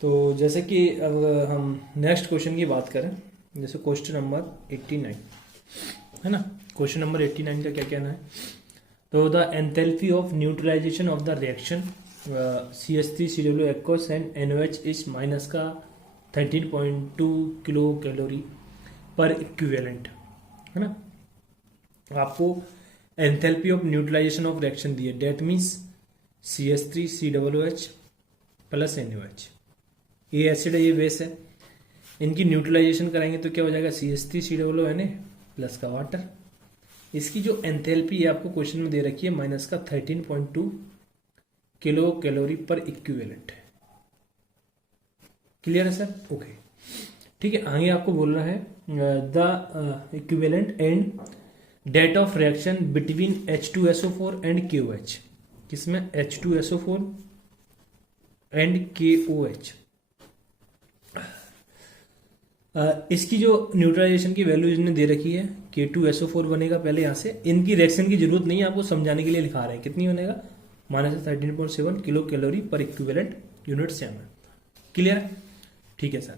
तो जैसे कि अब हम नेक्स्ट क्वेश्चन की बात करें, जैसे क्वेश्चन नंबर 89 है ना। क्वेश्चन नंबर 89 का क्या कहना है? तो the enthalpy of neutralisation of the reaction CH3CW aqueous and NOH is minus का 13.2 किलो कैलोरी पर इक्विवेलेंट, है ना। आपको enthalpy of neutralisation of reaction दी है, that means CH3COOH plus NOH। ये एसिड है, ये बेस है, इनकी न्यूट्रलाइजेशन कराएंगे तो क्या हो जाएगा? CH3COONA प्लस का वाटर। इसकी जो एंथैल्पी है आपको क्वेश्चन में दे रखी है माइनस का 13.2 किलो कैलोरी पर इक्विवेलेंट। क्लियर है सर? ओके, ठीक है। आगे आपको बोलना है the equivalent and that of reaction between H2SO4 and KOH। किसमें? H2SO4 and KOH। इसकी जो न्यूट्रलाइजेशन की वैल्यू इसने दे रखी है, K2SO4 बनेगा पहले यहाँ से। इनकी रिएक्शन की जरूरत नहीं है, आपको समझाने के लिए लिखा रहे हैं। कितनी बनेगा? माइनस 13.7 किलो कैलोरी पर इक्विवेलेंट यूनिट से हमें। क्लियर है? ठीक है सर।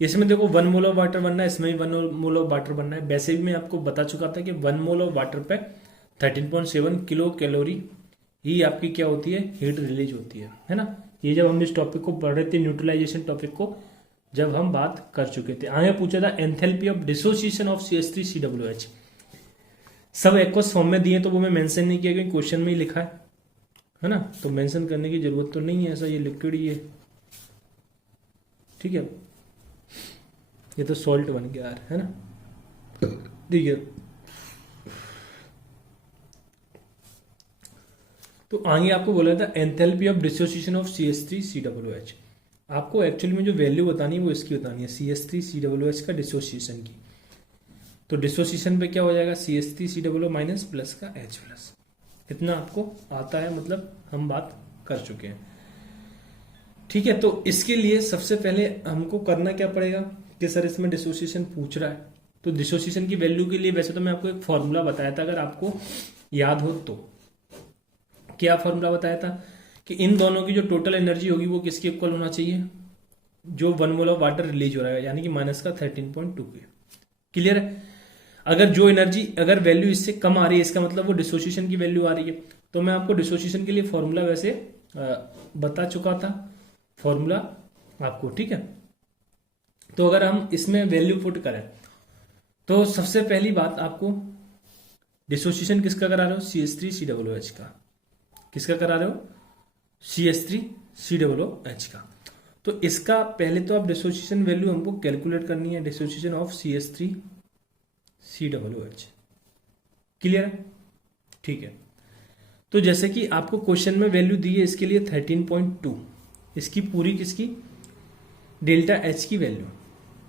इसमें देखो 1 मोल ऑफ वाटर बनना है, इसमें भी 1 मोल ऑफ वाटर बनना है। वैसे भी मैं आपको बता चुका था कि 1 मोल ऑफ वाटर पे 13.7 किलो कैलोरी ही आपकी क्या होती है? हीट रिलीज होती है ना। ये जब हम इस टॉपिक को पढ़ रहे थे, न्यूट्रलाइजेशन टॉपिक को जब हम बात कर चुके थे। आगे पूछा था enthalpy of dissociation of CH3COOH। सब एक्वस फॉर्म में दिए तो वो मैं मेंशन नहीं किया क्योंकि क्वेश्चन में ही लिखा है ना। तो मेंशन करने की जरूरत तो नहीं है, ऐसा ये लिक्विड ही है, ठीक है। ये तो सॉल्ट बन गया यार, है ना, ठीक है। तो आगे आपको बोला था enthalpy of dissociation of CH3COOH। आपको एक्चुअली में जो वैल्यू बतानी है वो इसकी बतानी है, CH3COOH का डिसोसिएशन की। तो डिसोसिएशन पे क्या हो जाएगा? CH3COO माइनस प्लस का H प्लस। इतना आपको आता है, मतलब हम बात कर चुके हैं, ठीक है। तो इसके लिए सबसे पहले हमको करना क्या पड़ेगा कि सर इसमें डिसोसिएशन पूछ रहा है, तो डिसोसिएशन की वैल्यू के लिए वैसे तो मैं आपको एक फॉर्मूला बताया था, अगर आपको याद हो तो। क्या फॉर्मूला बताया था? कि इन दोनों की जो टोटल एनर्जी होगी वो किसके इक्वल होना चाहिए? जो 1 मोल ऑफ वाटर रिलीज हो रहा है, यानी कि माइनस का 13.2 के। क्लियर है? अगर जो एनर्जी, अगर वैल्यू इससे कम आ रही है, इसका मतलब वो डिसोसिएशन की वैल्यू आ रही है। तो मैं आपको डिसोसिएशन के लिए फॉर्मूला वैसे बता चुका था, फॉर्मूला आपको, ठीक है। तो अगर हम इसमें वैल्यू पुट करें तो सबसे पहली बात आपको डिसोसिएशन किसका करा रहे हो? CH3COOH का। किसका करा रहे हो? CH3COOH का। तो इसका पहले तो आप डिसोसिएशन वैल्यू हमको कैलकुलेट करनी है, डिसोसिएशन ऑफ CH3COOH। क्लियर है? ठीक है। तो जैसे कि आपको क्वेश्चन में वैल्यू दी है इसके लिए 13.2, इसकी पूरी किसकी? डेल्टा H की वैल्यू,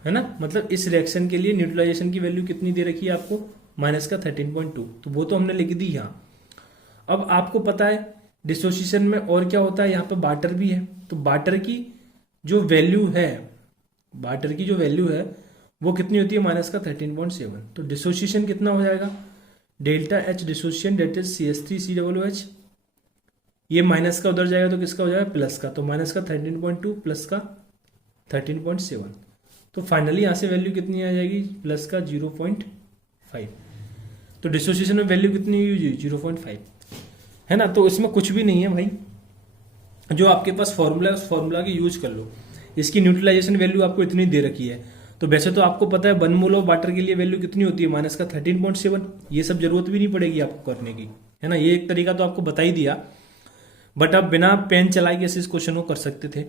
है ना। मतलब इस रिएक्शन के लिए न्यूट्रलाइजेशन की वैल्यू कितनी दे रखी है आपको? माइनस का 13.2। तो वो तो हमने लिख दी यहाँ। अब आपको पता है डिसोसिएशन में और क्या होता है, यहाँ पे वाटर भी है। तो वाटर की जो वैल्यू है, वाटर की जो वैल्यू है वो कितनी होती है? माइनस का 13.7। तो डिसोसिएशन कितना हो जाएगा? Delta H dissociation that is CH3COOH। ये माइनस का उधर जाएगा तो किसका हो जाएगा? प्लस का। तो माइनस का 13.2 प्लस का 13.7। तो फाइनली यहाँ से वैल्यू कितनी आ जाएगी? प्लस का 0.5। तो डिसोसिएशन में वैल्यू कितनी हुई? 0.5, है ना। तो इसमें कुछ भी नहीं है भाई, जो आपके पास फॉर्मूला है उस फॉर्मूला की यूज कर लो। इसकी न्यूट्रलाइजेशन वैल्यू आपको इतनी दे रखी है, तो वैसे तो आपको पता है 1 मोल ऑफ वाटर के लिए वैल्यू कितनी होती है? माइनस का 13.7। ये सब जरूरत भी नहीं पड़ेगी आपको करने की, है ना। ये एक तरीका तो आपको बता ही दिया, बट आप बिना पेन चलाए कैसे इस क्वेश्चन को कर सकते थे।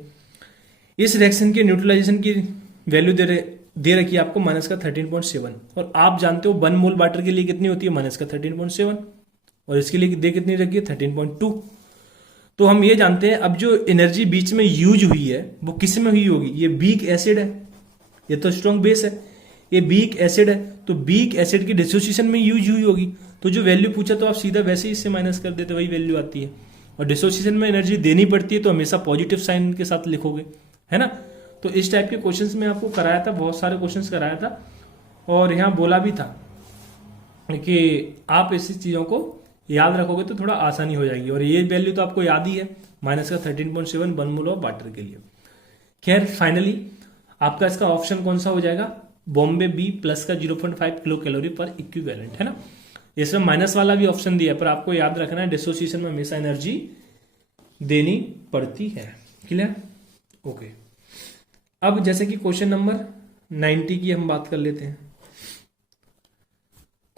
इस रिएक्शन की न्यूट्रलाइजेशन की वैल्यू दे रखी है आपको माइनस का 13.7, और आप जानते हो 1 मोल वाटर के लिए कितनी होती है? माइनस का 13.7, और इसके लिए दे कितनी रखी है? 13.2। तो हम ये जानते हैं अब जो एनर्जी बीच में यूज हुई है वो किस में हुई होगी? ये वीक एसिड है, ये तो स्ट्रॉन्ग बेस है, ये वीक एसिड है, तो वीक एसिड की डिसोसिएशन में यूज हुई होगी। तो जो वैल्यू पूछा तो आप सीधा वैसे ही इससे माइनस कर देते, वही वैल्यू आती है। और डिसोसिएशन में एनर्जी देनी पड़ती है तो हमेशा पॉजिटिव साइन के साथ लिखोगे, है ना। तो इस टाइप के क्वेश्चंस में आपको कराया था, बहुत सारे क्वेश्चंस कराया था, और यहाँ बोला भी था कि आप ऐसी चीजों को याद रखोगे तो थोड़ा आसानी हो जाएगी। और ये वैल्यू तो आपको याद ही है, माइनस का 13.7 1 मोल ऑफ वाटर के लिए। खैर फाइनली आपका इसका ऑप्शन कौन सा हो जाएगा, बॉम्बे बी प्लस का 0.5 किलो कैलोरी पर इक्विवेलेंट, है ना। इसमें माइनस वाला भी ऑप्शन दिया है, पर आपको याद रखना है डिसोसिएशन में हमेशा एनर्जी देनी पड़ती है। Clear, okay. अब जैसे कि क्वेश्चन नंबर 90 की हम बात कर लेते हैं।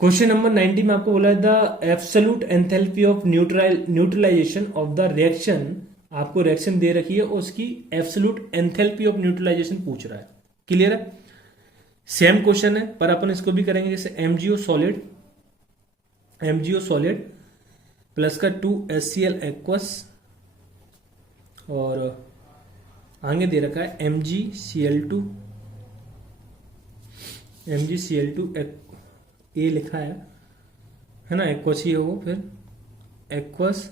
क्वेश्चन नंबर 90 में आपको बोला है the absolute enthalpy of neutralisation of the reaction, आपको रिएक्शन दे रखी है और उसकी एब्सोल्यूट एंथैल्पी ऑफ न्यूट्रलाइजेशन पूछ रहा है। क्लियर है, सेम क्वेश्चन है पर अपन इसको भी करेंगे जैसे एमजीओ सॉलिड प्लस का 2HCl एक्वस और आगे दे रखा है MgCl2 ए लिखा है ना, एक्वस ही है वो, फिर एक्वस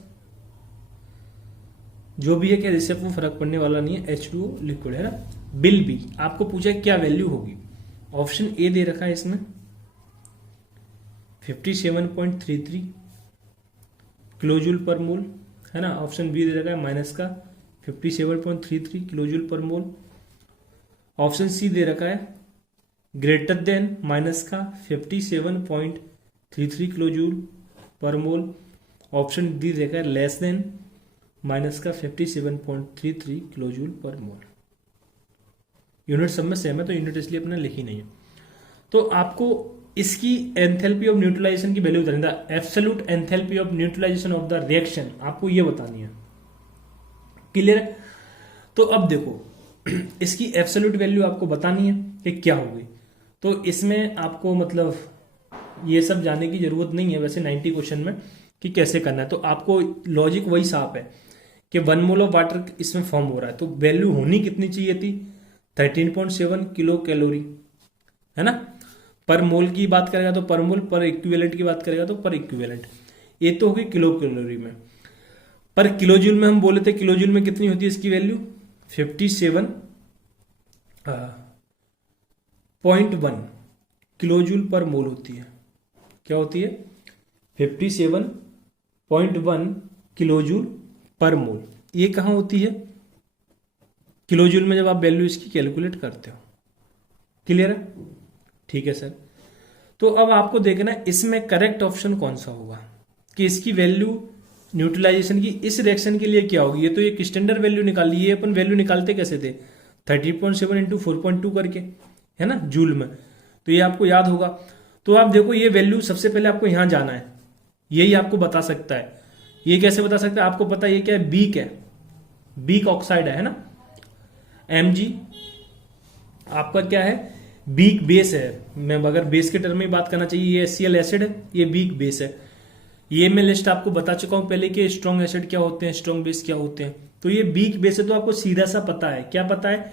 जो भी है क्या, इससे आपको फर्क पड़ने वाला नहीं है, H2O लिक्विड है ना। बिल बी आपको पूछा है क्या वैल्यू होगी, ऑप्शन ए दे रखा है इसमें 57.33 किलोजूल पर मोल, है ना। ऑप्शन बी दे रखा है माइनस का 57.33 किलोजूल पर मोल। ऑप्शन सी दे रखा है ग्रेटर देन माइनस का 57.33 किलोजूल पर मोल। ऑप्शन डी दे रखा है लेस देन माइनस का 57.33 किलोजूल पर मोल। यूनिट सब में सेम है तो यूनिट इसलिए अपने लिखी नहीं है। तो आपको इसकी एंथैल्पी ऑफ न्यूट्रलाइजेशन की वैल्यू बतानी है, absolute enthalpy of neutralisation of the reaction आपको ये बतानी है। क्लियर है, तो अब देखो इसकी एब्सोल्यूट वैल्यू आपको बतानी है कि क्या होगी। तो इसमें आपको मतलब ये सब जानने की जरूरत नहीं है वैसे 90 क्वेश्चन में कि कैसे करना है। तो आपको लॉजिक वही साफ है कि 1 मोल ऑफ वाटर इसमें फॉर्म हो रहा है, तो वैल्यू होनी कितनी चाहिए थी 13.7 किलो कैलोरी, है ना। पर मोल की बात करेगा तो पर मोल, पर इक्विवेलेंट की बात करेगा तो पर इक्विवेलेंट। ये तो होगी किलो कैलोरी में, पर किलोजूल में हम बोले थे किलोजूल में कितनी होती है इसकी वैल्यू 57.1 किलोजूल पर मोल होती है। क्या होती है 57.1 किलोजूल पर मोल। ये कहां होती है किलोजूल में जब आप वैल्यू इसकी कैलकुलेट करते हो। क्लियर है, ठीक है सर। तो अब आपको देखना है इसमें करेक्ट ऑप्शन कौन सा होगा कि इसकी वैल्यू न्यूट्रलाइजेशन की इस रिएक्शन के लिए क्या होगी। ये तो एक स्टैंडर्ड वैल्यू निकाल ली, ये अपन वैल्यू निकालते कैसे थे 30.7 इंटू 4.2 करके, है ना, जूल में। तो ये आपको याद होगा। तो आप देखो ये वैल्यू सबसे पहले आपको यहां जाना है, यही आपको बता सकता है। ये कैसे बता सकता है, आपको पता है ये क्या है, बीक है, बीक ऑक्साइड है ना। Mg आपका क्या है, बीक बेस है। मैं अगर बेस के टर्म में बात करना चाहिए, ये HCl एसिड है, ये बीक बेस है। ये मैं लिस्ट आपको बता चुका हूं पहले कि स्ट्रॉन्ग एसिड क्या होते हैं, स्ट्रॉन्ग बेस क्या होते हैं। तो ये बीक बेस है, तो आपको सीधा सा पता है, क्या पता है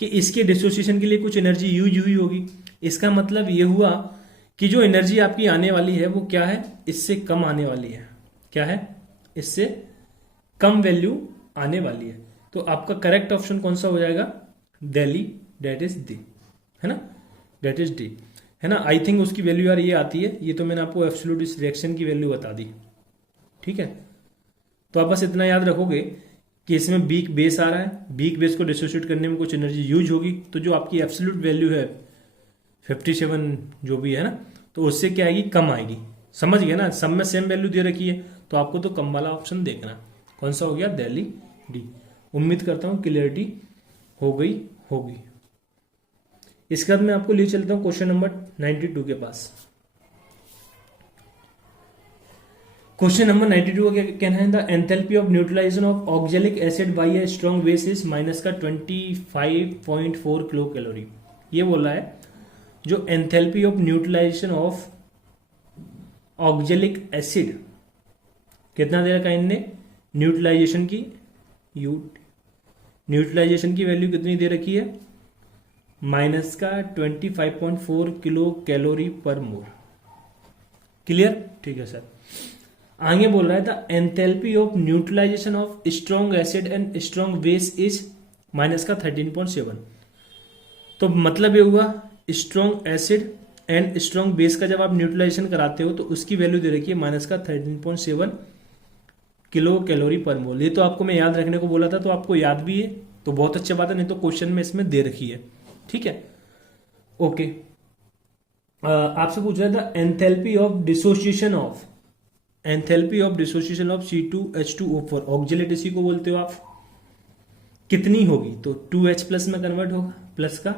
कि इसके डिसोसिएशन के लिए कुछ एनर्जी यूज हुई होगी। इसका मतलब ये हुआ कि जो एनर्जी आपकी आने वाली है वो क्या है, इससे कम आने वाली है। क्या है, इससे कम वैल्यू आने वाली है। तो आपका करेक्ट ऑप्शन कौन सा हो जाएगा, दिल्ली, डेट इज डी, है ना, डेट इज डी, है ना। आई थिंक उसकी वैल्यू यार ये आती है, ये तो मैंने आपको एब्सोल्यूट इस रिएक्शन की वैल्यू बता दी, ठीक है। तो आप बस इतना याद रखोगे कि इसमें बीक बेस आ रहा है, बीक बेस को डिसोसिएट करने में कुछ एनर्जी यूज होगी, तो जो आपकी एब्सोल्यूट वैल्यू है 57 जो भी है ना, तो उससे क्या आएगी, कम आएगी। समझ गए ना, सब में सेम वैल्यू दे रखी है, तो आपको तो कम वाला ऑप्शन देखना। कौन सा हो गया, दिल्ली डी। उम्मीद करता हूं क्लियरिटी हो गई होगी। इसके बाद मैं आपको ले चलता हूं क्वेश्चन नंबर 92 के पास। क्वेश्चन नंबर 92 का क्या कहना है, the enthalpy of neutralisation of oxalic acid by a strong base is minus का 25.4 किलो कैलोरी। ये बोला है जो enthalpy of neutralisation of oxalic acid कितना दे रखा है इनने, न्यूट्रलाइजेशन की वैल्यू कितनी दे रखी है, माइनस का 25.4 किलो कैलोरी पर मोल। क्लियर, ठीक है सर। आगे बोल रहा है the enthalpy of neutralisation of strong acid and strong base is minus का 13.7। तो मतलब ये हुआ strong acid and strong base का जब आप न्यूट्रलाइजेशन कराते हो तो उसकी वैल्यू दे रखी है माइनस का 13.7 किलो कैलोरी पर मोल। ये तो आपको मैं याद रखने को बोला था, तो आपको याद भी है तो बहुत अच्छी बात है, नहीं तो क्वेश्चन में इसमें दे रखी है। ठीक है, ओके। आपसे पूछ रहा था enthalpy of dissociation of, enthalpy of dissociation of C2H2O4 oxalate इसी को बोलते हो आप, कितनी होगी? तो 2H प्लस में कन्वर्ट होगा, प्लस का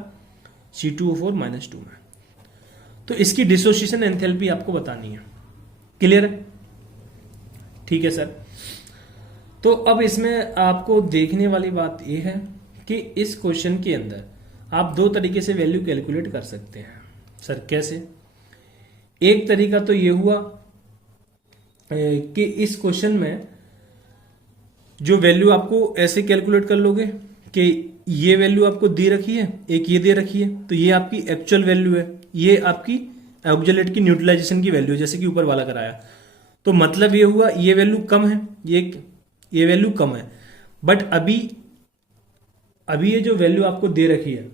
C2O4 माइनस 2 में। तो इसकी डिसोसिएशन एंथैल्पी आपको बतानी है। क्लियर है? ठीक है सर। तो अब इसमें आपको देखने वाली बात यह है कि इस क्वेश्चन के अंदर आप दो तरीके से वैल्यू कैलकुलेट कर सकते हैं। सर कैसे? एक तरीका तो ये हुआ कि इस क्वेश्चन में जो वैल्यू आपको ऐसे कैलकुलेट कर लोगे कि ये वैल्यू आपको दे रखी है, एक ये दे रखी है, तो ये आपकी एक्चुअल वैल्यू है, ये आपकी ऑक्जेलेट की न्यूट्रलाइजेशन की वैल्यू है, जैसे कि ऊपर वाला कराया। तो मतलब ये हुआ ये वैल्यू कम है, ये वैल्यू कम है, बट अभी ये जो वैल्यू आपको दे रखी है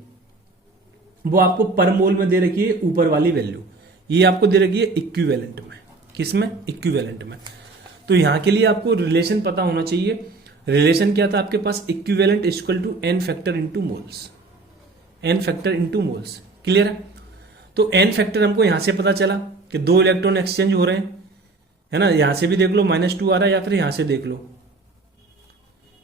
वो आपको पर मोल में दे रखी है, ऊपर वाली वैल्यू ये आपको दे रखी है इक्विवेलेंट में। किसमें? इक्विवेलेंट में। तो यहां के लिए आपको रिलेशन पता होना चाहिए। रिलेशन क्या था आपके पास? Equivalent equal to n factor into moles, n factor into moles. Clear है? तो n फैक्टर हमको यहां से पता चला कि 2 इलेक्ट्रॉन एक्सचेंज हो रहे हैं, है ना। यहां से भी देख लो -2 आ रहा है, या फिर यहां से देख लो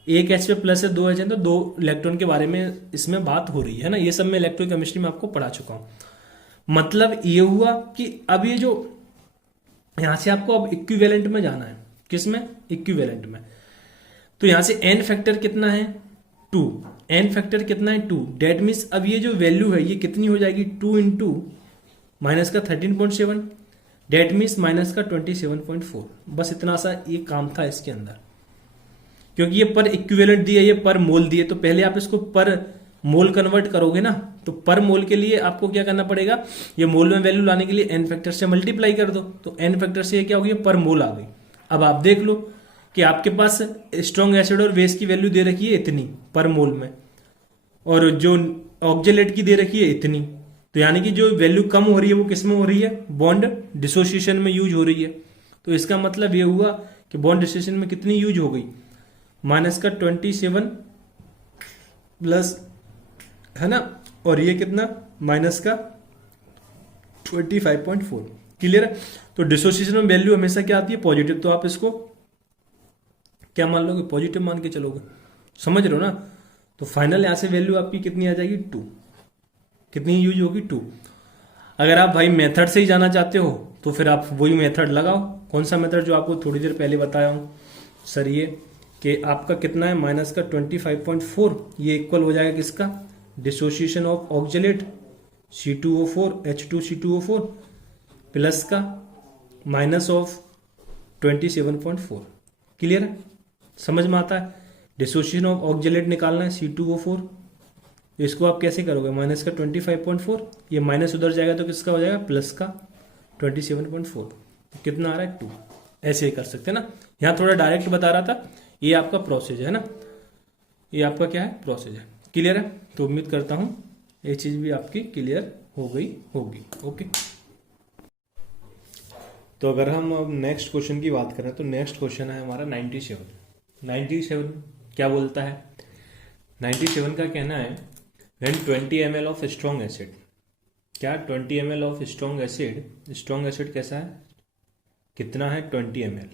एक H पे प्लस है, 2 H है, तो 2 इलेक्ट्रॉन के बारे में इसमें बात हो रही है ना। ये सब मैं इलेक्ट्रोकेमिस्ट्री में आपको पढ़ा चुका हूं। मतलब ये हुआ कि अब ये जो यहां से आपको अब इक्विवेलेंट में जाना है। किसमें? इक्विवेलेंट में। तो यहां से n फैक्टर कितना है? 2। n फैक्टर कितना है? 2। डेट मीन्स अब ये जो वैल्यू है ये कितनी हो जाएगी? 2 इंटू माइनस का 13.7, डेट मीन्स माइनस का 27.4। बस इतना सा ये काम था इसके अंदर, क्योंकि ये पर इक्विवेलेंट दिए, ये पर मोल दिए, तो पहले आप इसको पर मोल कन्वर्ट करोगे ना। तो पर मोल के लिए आपको क्या करना पड़ेगा? ये मोल में वैल्यू लाने के लिए n फैक्टर से मल्टीप्लाई कर दो, तो n फैक्टर से ये क्या होगी? पर मोल आ गई। अब आप देख लो कि आपके पास स्ट्रॉन्ग एसिड और बेस की वैल्यू दे रखी है इतनी पर मोल में, और जो ऑक्जेलेट की दे रखी है इतनी। तो यानी कि जो वैल्यू कम हो रही है वो किस में हो रही है? बॉन्ड डिसोसिएशन में यूज हो रही है। तो इसका मतलब ये हुआ कि बॉन्ड डिसोसिएशन में कितनी यूज हो गई? माइनस का 27 प्लस, है ना, और ये कितना? माइनस का 25.4। क्लियर है? तो डिसोसिएशन में वैल्यू हमेशा क्या आती है? पॉजिटिव। तो आप इसको क्या मान लोगे? पॉजिटिव मान के चलोगे। समझ रहे हो ना? तो फाइनल यहां से वैल्यू आपकी कितनी आ जाएगी? 2। कितनी यूज होगी? 2। अगर आप भाई मेथड से ही जाना चाहते हो तो फिर आप वही मेथड लगाओ। कौन सा मेथड? जो आपको थोड़ी देर पहले बताया हूं सर, ये कि आपका कितना है? माइनस का 25.4। ये इक्वल हो जाएगा किसका? Dissociation of oxalate C2O4 H2C2O4 plus का माइनस ऑफ 27.4। क्लियर है? समझ में आता है? डिसोसिएशन ऑफ ऑक्जेलेट निकालना है C2O4, इसको आप कैसे करोगे? माइनस का 25.4, ये माइनस उधर जाएगा तो किसका हो जाएगा? प्लस का 27.4। तो कितना आ रहा है? 2। ऐसे ही कर सकते हैं ना। यहां थोड़ा डायरेक्ट बता रहा था। ये आपका प्रोसेस है ना, ये आपका क्या है? प्रोसेस है। क्लियर है? तो उम्मीद करता हूं ये चीज भी आपकी क्लियर हो गई होगी। ओके, तो अगर हम अब नेक्स्ट क्वेश्चन की बात करें तो नेक्स्ट क्वेश्चन है हमारा 97 क्या बोलता है? 97 का कहना है when 20 ml of strong acid, क्या 20 ml of strong acid, strong acid कैसा है? कितना है? 20 ml।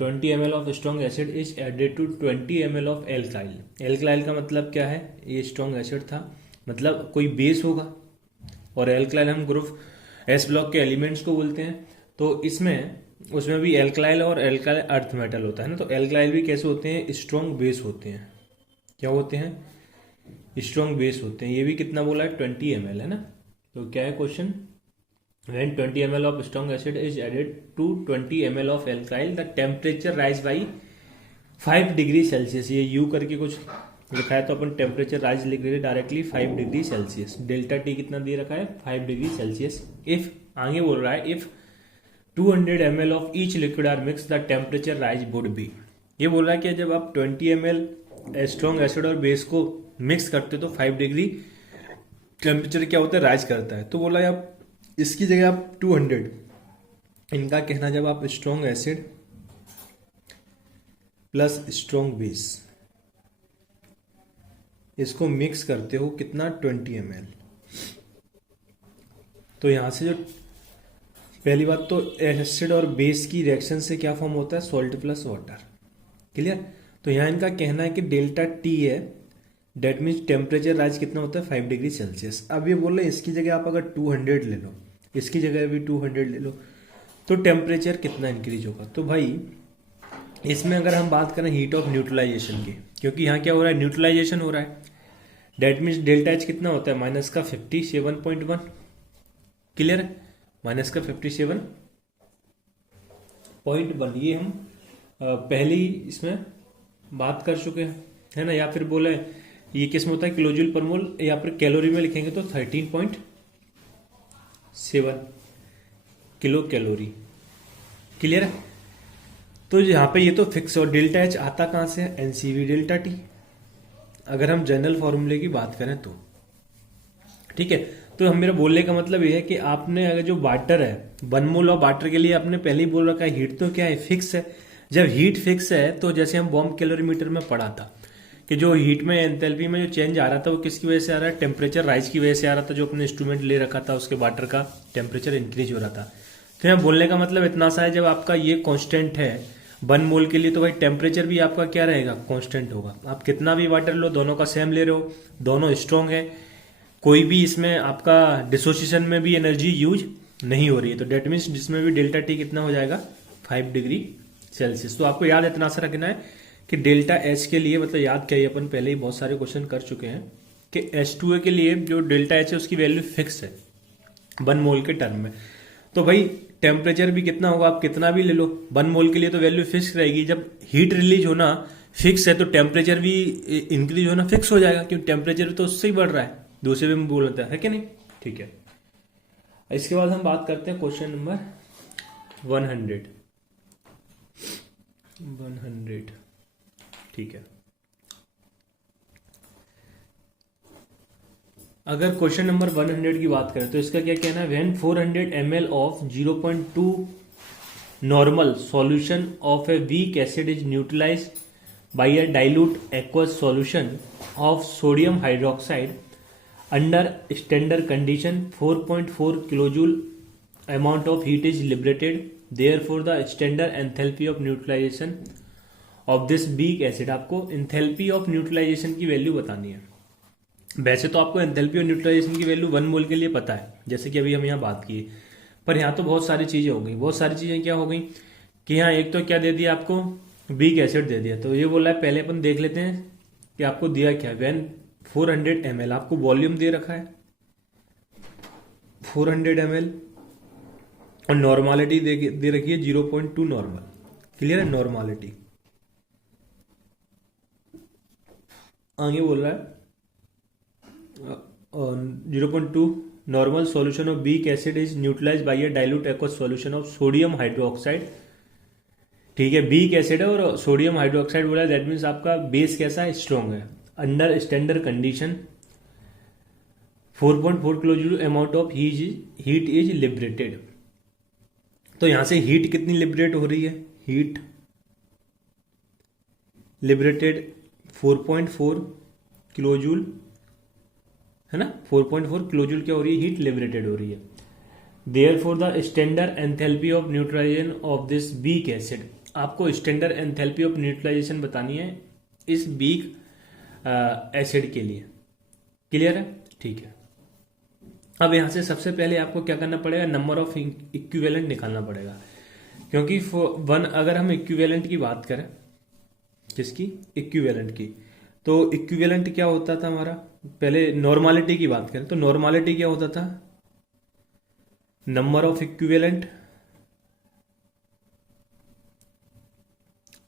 20 ml of strong acid is added to 20 ml of alkyl. Alkyl का मतलब क्या है? ये स्ट्रॉन्ग एसिड था, मतलब कोई बेस होगा, और एल्काइल हम ग्रुप एस ब्लॉक के एलिमेंट्स को बोलते हैं। तो इसमें उसमें भी एल्काइल और एल्काइल अर्थ मेटल होता है ना। तो एल्काइल भी कैसे होते हैं? स्ट्रॉन्ग बेस होते हैं। क्या होते हैं? स्ट्रॉन्ग बेस होते हैं। ये भी कितना बोला है? 20 ml, है ना। तो क्या है question? When 20 ml of strong acid is added to 20 ml of alkyl, the temperature rise by 5 degree Celsius. ये U करके कुछ लिखा है तो अपन टेम्परेचर राइज लिख रहे हैं directly 5 degree Celsius. Delta T कितना दे रखा है? 5 डिग्री सेल्सियस। इफ आगे बोल रहा है if 200 ml of each liquid are mix the temperature rise would be. ये बोल रहा है कि जब आप 20 ml स्ट्रॉन्ग एसिड और बेस को मिक्स करते हो तो 5 डिग्री टेम्परेचर क्या होता है? राइज करता है। तो बोला आप इसकी जगह आप 200, इनका कहना जब आप strong acid plus strong base, इसको मिक्स करते हो कितना 20 ml। तो यहां से जो पहली बात तो एसिड और बेस की रिएक्शन से क्या फॉर्म होता है, सॉल्ट प्लस वाटर। क्लियर। तो यहाँ इनका कहना है कि डेल्टा टी है, डेट मीन्स टेम्परेचर राइज कितना होता है 5 डिग्री सेल्सियस। अब ये बोल रहे हैं इसकी जगह आप अगर 200 ले लो, इसकी जगह भी 200 ले लो, तो टेम्परेचर कितना इंक्रीज होगा। तो भाई इसमें अगर हम बात करें हीट ऑफ न्यूट्रलाइजेशन की, क्योंकि यहाँ क्या हो रहा है, न्यूट्रलाइजेशन हो रहा है, डेट मीन्स डेल्टा एच कितना होता है माइनस का 57.1। क्लियर है, माइनस का 57.1। ये हम पहली इसमें बात कर चुके हैं, है ना। या फिर बोले ये किस में होता है किलोजूल पर मोल, या फिर कैलोरी में लिखेंगे तो 13.7 किलो कैलोरी। क्लियर है। तो यहाँ पे ये तो फिक्स, और डेल्टा एच आता कहाँ से है, एनसीवी डेल्टा टी, अगर हम जनरल फॉर्मूले की बात करें तो। ठीक है। तो हम मेरा बोलने का मतलब ये है कि आपने अगर जो वाटर है 1 मोल ऑफ वाटर के लिए आपने पहले ही बोल रखा है हीट तो क्या है, फिक्स है। जब हीट फिक्स है तो जैसे हम बॉम्ब कैलोरीमीटर में पढ़ा था कि जो हीट में एंथैल्पी में जो चेंज आ रहा था वो किसकी वजह से आ रहा है, टेम्परेचर राइज की वजह से आ रहा था। जो अपने इंस्ट्रूमेंट ले रखा था उसके वाटर का टेम्परेचर इंक्रीज हो रहा था। तो यहाँ बोलने का मतलब इतना सा है, जब आपका ये कांस्टेंट है 1 मोल के लिए तो भाई टेम्परेचर भी आपका क्या रहेगा, कांस्टेंट होगा। आप कितना भी वाटर लो, दोनों का सेम ले रहे हो, दोनों स्ट्रॉन्ग है, कोई भी इसमें आपका डिसोसिएशन में भी एनर्जी यूज नहीं हो रही है। तो डेट मीन्स जिसमें भी डेल्टा टी कितना हो जाएगा 5 डिग्री सेल्सियस। तो आपको याद इतना सा रखना है कि डेल्टा एच के लिए, मतलब याद क्या, अपन पहले ही बहुत सारे क्वेश्चन कर चुके हैं कि H2A के लिए जो डेल्टा एच है उसकी वैल्यू फिक्स है 1 मोल के टर्म में। तो भाई टेम्परेचर भी कितना होगा, आप कितना भी ले लो 1 मोल के लिए तो वैल्यू फिक्स रहेगी। जब हीट रिलीज होना फिक्स है तो टेम्परेचर भी इंक्रीज होना फिक्स हो जाएगा, क्योंकि टेम्परेचर तो उससे ही बढ़ रहा है, दूसरे भी में बोल रहा है कि नहीं। ठीक है। इसके बाद हम बात करते हैं क्वेश्चन नंबर 100। ठीक है। अगर क्वेश्चन नंबर 100 की बात करें तो इसका क्या कहना है, when 400 ml of 0.2 normal solution of a weak acid is neutralised by a dilute aqueous solution of sodium hydroxide under standard condition 4.4 kilojoule amount of heat is liberated, therefore the standard enthalpy of neutralization of this weak acid। आपको enthalpy of neutralization की value बतानी है। वैसे तो आपको enthalpy of neutralization की value 1 मोल के लिए पता है, जैसे कि अभी हम यहाँ बात की, पर यहाँ तो बहुत सारी चीजें हो गई। बहुत सारी चीजें क्या हो गई कि यहाँ एक तो क्या दे दिया आपको, वीक एसिड दे दिया। तो ये बोला है, पहले अपन देख लेते हैं कि आपको दिया क्या है। व्हेन 400 ml आपको वॉल्यूम दे रखा है 400 ml, और नॉर्मालिटी दे रखी है 0.2 नॉर्मल। क्लियर है, नॉर्मालिटी आगे बोल रहा है 0.2 normal solution of weak acid is neutralised by a dilute aqueous solution of sodium hydroxide. ठीक है, वीक एसिड है और सोडियम हाइड्रोक्साइड बोला, दैट मीन्स आपका बेस कैसा है, स्ट्रॉन्ग है। Under standard condition 4.4 kilojoule amount of heat is liberated. तो यहां से हीट कितनी लिबरेट हो रही है, हीट लिबरेटेड 4.4 किलोजूल, है ना। 4.4 किलोजूल क्या हो रही है, हीट लिबरेटेड हो रही है। Therefore the standard enthalpy of neutralisation of this weak acid, आपको स्टैंडर्ड एंथैल्पी ऑफ न्यूट्रलाइजेशन बतानी है इस वीक एसिड के लिए। क्लियर है, ठीक है। अब यहां से सबसे पहले आपको क्या करना पड़ेगा, नंबर ऑफ इक्विवेलेंट निकालना पड़ेगा, क्योंकि अगर हम इक्विवेलेंट की बात करें, किसकी, इक्विवेलेंट की, तो इक्विवेलेंट क्या होता था हमारा, पहले नॉर्मालिटी की बात करें तो नॉर्मालिटी क्या होता था, number of equivalent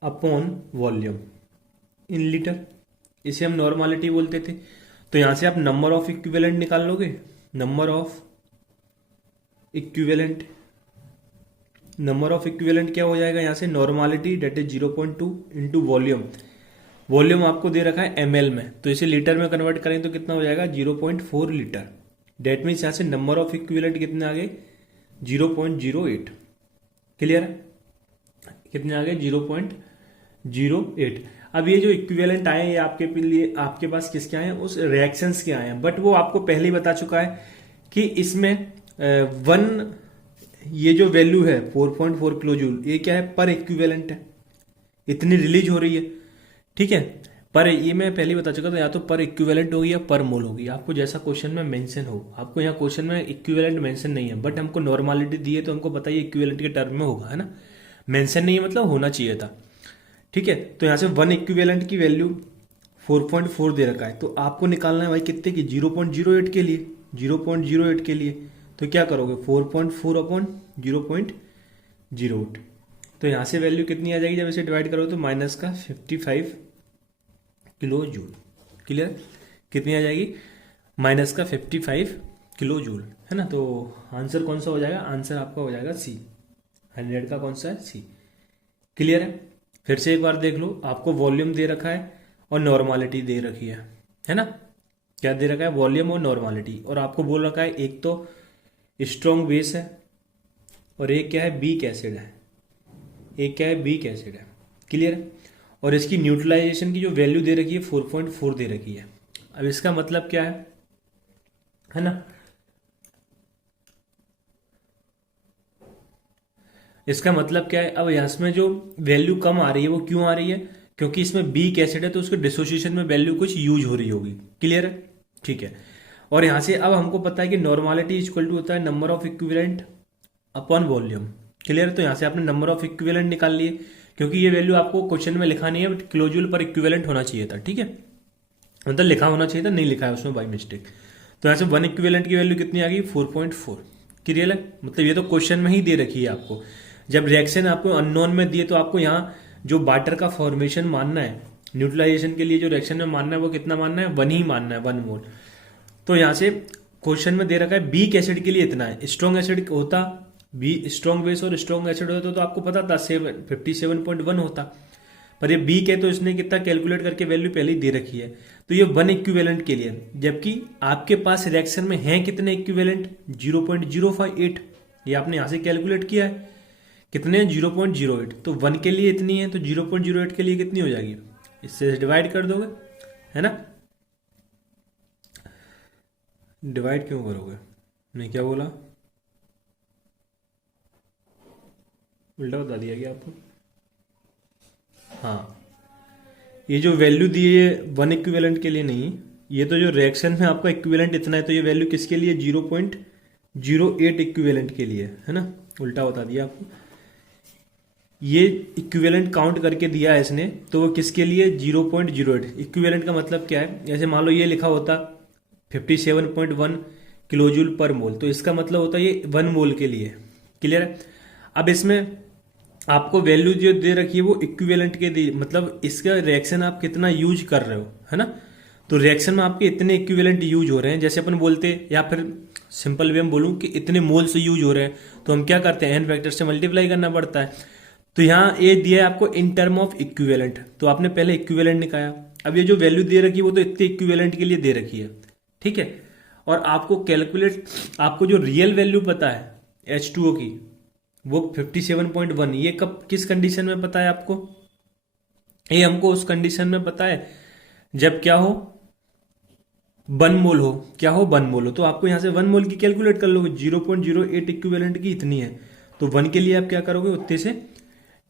upon volume in litre, इसे हम नॉर्मालिटी बोलते थे। तो यहां से आप नंबर ऑफ इक्विवेलेंट निकाल लोगे, नंबर ऑफ इक्विवेलेंट क्या हो जाएगा यहां से, normality that is 0.2 into volume. Volume आपको दे रखा है ml में, तो इसे लीटर में कन्वर्ट करें तो कितना हो जाएगा 0.4 लीटर। डेट मीन्स यहां से नंबर ऑफ इक्विवेलेंट कितने आ गए 0.08। क्लियर है, कितने आ गए 0.08। अब ये जो इक्विवेलेंट आए ये आपके लिए आपके पास किसके आए हैं, उस रिएक्शंस के आए हैं, बट वो आपको पहले ही बता चुका है कि इसमें वन ये जो वैल्यू है 4.4 किलो जूल, ये क्या है, पर इक्विवेलेंट है, इतनी रिलीज हो रही है, ठीक है। पर ये मैं पहले ही बता चुका था, या तो पर इक्विवेलेंट होगी या पर मोल होगी, आपको जैसा क्वेश्चन में मेंशन हो। आपको यहाँ क्वेश्चन में इक्विवेलेंट मेंशन नहीं है, बट हमको नॉर्मालिटी दी है तो हमको पता है इक्विवेलेंट के टर्म में होगा, है ना। मेंशन नहीं है मतलब होना चाहिए था, ठीक है। तो यहाँ से वन इक्विवेलेंट की वैल्यू 4.4 दे रखा है, तो आपको निकालना है भाई कितने की, 0.08 के लिए, 0.08 के लिए। तो क्या करोगे, 4.4 अपॉन 0.08। तो यहाँ से वैल्यू कितनी आ जाएगी जब इसे डिवाइड करोगे, तो माइनस का 55 किलो जूल। क्लियर, कितनी आ जाएगी, माइनस का 55 किलो जूल, है ना। तो आंसर कौन सा हो जाएगा, आंसर आपका हो जाएगा सी, 100 का कौन सा है, सी। क्लियर है। फिर से एक बार देख लो, आपको वॉल्यूम दे रखा है और नॉर्मालिटी दे रखी है ना। क्या दे रखा है, वॉल्यूम और नॉर्मालिटी, और आपको बोल रखा है एक तो स्ट्रॉन्ग बेस है और एक क्या है, बीक एसिड है, एक क्या है, बीक एसिड है। क्लियर है। और इसकी न्यूट्रलाइजेशन की जो वैल्यू दे रखी है 4.4 दे रखी है। अब इसका मतलब क्या है ना, इसका मतलब क्या है, अब इसमें जो वैल्यू कम आ रही है वो क्यों आ रही है, क्योंकि इसमें बीक एसिड है तो उसके डिसोसिएशन में वैल्यू कुछ यूज हो रही होगी। क्लियर है, ठीक है। और यहां से अब हमको पता है कि नॉर्मालिटी इक्वल टू होता है number of equivalent upon volume. Clear, तो यहां से आपने नंबर ऑफ इक्विवेलेंट निकाल लिए, क्योंकि ये वैल्यू आपको क्वेश्चन में लिखा नहीं है, बट किलो जूल पर इक्विवेलेंट होना चाहिए था, ठीक है, मतलब लिखा होना चाहिए था, नहीं लिखा है उसमें बाई मिस्टेक। तो यहां से वन इक्विवेलेंट की वैल्यू कितनी आ गई, 4.4। क्लियर है, मतलब ये तो क्वेश्चन में ही दे रखी है आपको। जब रिएक्शन आपको अननोन में दिए तो आपको यहाँ जो वाटर का फॉर्मेशन मानना है, न्यूट्रलाइजेशन के लिए जो रिएक्शन में मानना है वो कितना मानना है, वन ही मानना है, 1 मोल। तो यहाँ से क्वेश्चन में दे रखा है बीक एसिड के लिए इतना है, स्ट्रॉन्ग एसिड होता बी, स्ट्रॉन्ग बेस और स्ट्रॉन्ग एसिड होता तो आपको पता था 57.1 होता, पर ये बीक है तो इसने कितना कैलकुलेट करके वैल्यू पहले ही दे रखी है, तो ये वन इक्विवेलेंट के लिए। जबकि आपके पास रिएक्शन में है कितने इक्विवेलेंट, 0.058, ये आपने यहां से कैलकुलेट किया है, कितने, 0.08। तो वन के लिए इतनी है तो 0.08 के लिए कितनी हो जाएगी, इससे डिवाइड कर दोगे, है ना। डिवाइड क्यों करोगे, मैं क्या बोला, उल्टा बता दिया क्या आपको। हाँ, ये जो वैल्यू दी है वन इक्विवेलेंट के लिए नहीं, ये तो जो रिएक्शन में आपका इक्विवेलेंट इतना है, तो ये वैल्यू किसके लिए, 0.08 इक्विवेलेंट के लिए, है ना, उल्टा बता दिया आपको। ये इक्विवेलेंट काउंट करके दिया है इसने, तो वो किसके लिए, 0.08। इक्विवेलेंट का मतलब क्या है, जैसे मान लो ये लिखा होता 57.1 किलो जूल पर मोल, तो इसका मतलब होता है ये 1 मोल के लिए। क्लियर है। अब इसमें आपको वैल्यू जो दे रखी है वो इक्विवेलेंट के दी, मतलब इसका रिएक्शन आप कितना यूज कर रहे हो, है ना। तो रिएक्शन में आपके इतने इक्विवेलेंट यूज हो रहे हैं, जैसे अपन बोलते, या फिर सिंपल वे में बोलूं कि इतने मोल से यूज हो रहे हैं, तो हम क्या करते हैं, एन फैक्टर से मल्टीप्लाई करना पड़ता है। तो यहाँ ये दिया है आपको इन टर्म ऑफ इक्विवेलेंट, तो आपने पहले इक्विवेलेंट निकाला। अब ये जो वैल्यू दे रखी है वो तो इतने इक्विवेलेंट के लिए दे रखी है, ठीक है। और आपको कैलकुलेट, आपको जो रियल वैल्यू पता है H2O की वो 57.1, ये कब किस कंडीशन में पता है आपको, ये हमको उस कंडीशन में पता है जब क्या हो, 1 मोल हो, क्या हो, 1 मोल हो। तो आपको यहां से 1 मोल की कैलकुलेट कर लोगे, 0.08 इक्विवेलेंट की इतनी है, तो 1 के लिए आप क्या करोगे, उतने से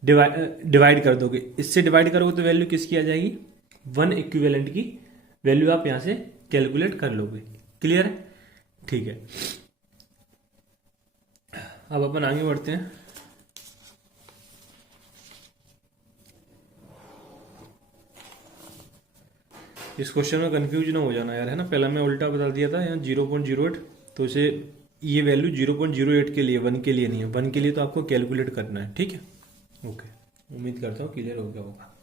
डिवाइड कर दोगे, इससे डिवाइड करोगे तो वैल्यू किसकी आ जाएगी, 1 इक्विवेलेंट की वैल्यू आप यहां से कैलकुलेट कर लोगे। क्लियर है, ठीक है। अब अपन आगे बढ़ते हैं। इस क्वेश्चन में कंफ्यूज ना हो जाना यार, है ना, पहला मैं उल्टा बता दिया था, यहाँ 0.08, तो इसे ये वैल्यू 0.08 के लिए, 1 के लिए नहीं है, 1 के लिए तो आपको कैलकुलेट करना है, ठीक है। ओके, उम्मीद करता हूँ क्लियर हो गया होगा,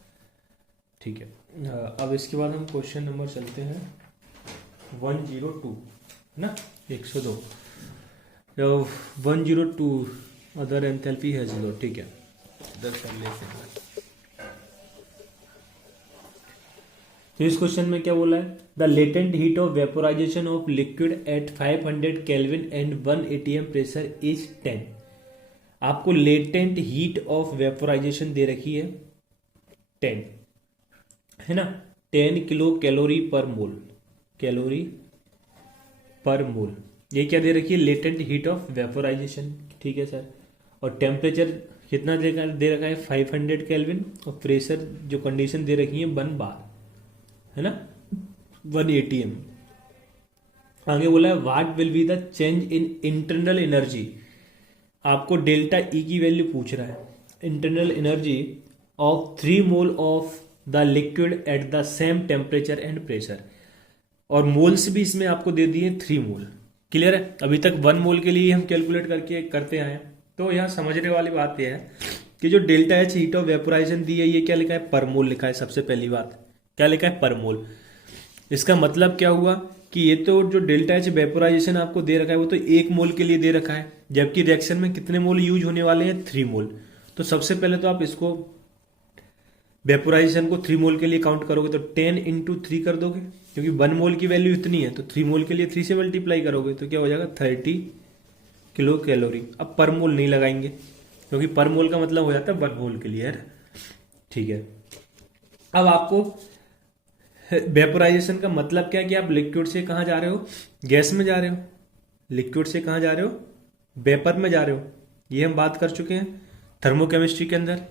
ठीक है। अब इसके बाद हम क्वेश्चन नंबर चलते हैं 102, है ना, 102, 102 अदर एंथैल्पी हैज लो, ठीक है, इधर कर लेते हैं। तो इस क्वेश्चन में क्या बोला है, the latent heat of vaporisation of liquid at 500 kelvin and 1 atm pressure is 10। आपको लेटेंट हीट ऑफ वेपोराइजेशन दे रखी है 10 है ना, 10 किलो कैलोरी पर मोल, कैलोरी पर मोल। ये क्या दे रखी है, लेटेंट हीट ऑफ वेपोराइजेशन, ठीक है सर। और टेम्परेचर कितना दे रखा है 500 केल्विन, और प्रेशर जो कंडीशन दे रखी है 1 बार, है ना, 1 ATM। आगे बोला है what will be the change in internal energy, आपको डेल्टा ई की वैल्यू पूछ रहा है, internal energy of 3 mole of the liquid at the same temperature and pressure. और मोल्स भी इसमें आपको दे दिए 3 मोल। क्लियर है, अभी तक 1 मोल के लिए हम कैलकुलेट करके करते आए हैं। तो यहाँ समझने वाली बात यह है कि जो delta H heat of vaporization दी है, ये क्या लिखा है, पर मोल लिखा है। सबसे पहली बात क्या लिखा है, पर मोल। इसका मतलब क्या हुआ कि ये तो जो डेल्टा एच वेपोराइजेशन आपको दे रखा है वो तो 1 मोल के लिए दे रखा है, जबकि रिएक्शन में कितने मोल यूज होने वाले हैं, 3 मोल। तो सबसे पहले तो आप इसको वेपोराइजेशन को 3 मोल के लिए काउंट करोगे तो 10 इंटू 3 कर दोगे, क्योंकि 1 मोल की वैल्यू इतनी है, तो 3 मोल के लिए 3 से मल्टीप्लाई करोगे तो क्या हो जाएगा 30 किलो कैलोरी। अब पर मोल नहीं लगाएंगे, क्योंकि पर मोल का मतलब हो जाता है 1 मोल के लिए, है, ठीक है। अब आपको वेपोराइजेशन का मतलब क्या है कि आप लिक्विड से कहाँ जा रहे हो, गैस में जा रहे हो, लिक्विड से कहाँ जा रहे हो, वेपर में जा रहे हो। ये हम बात कर चुके हैं थर्मोकेमिस्ट्री के अंदर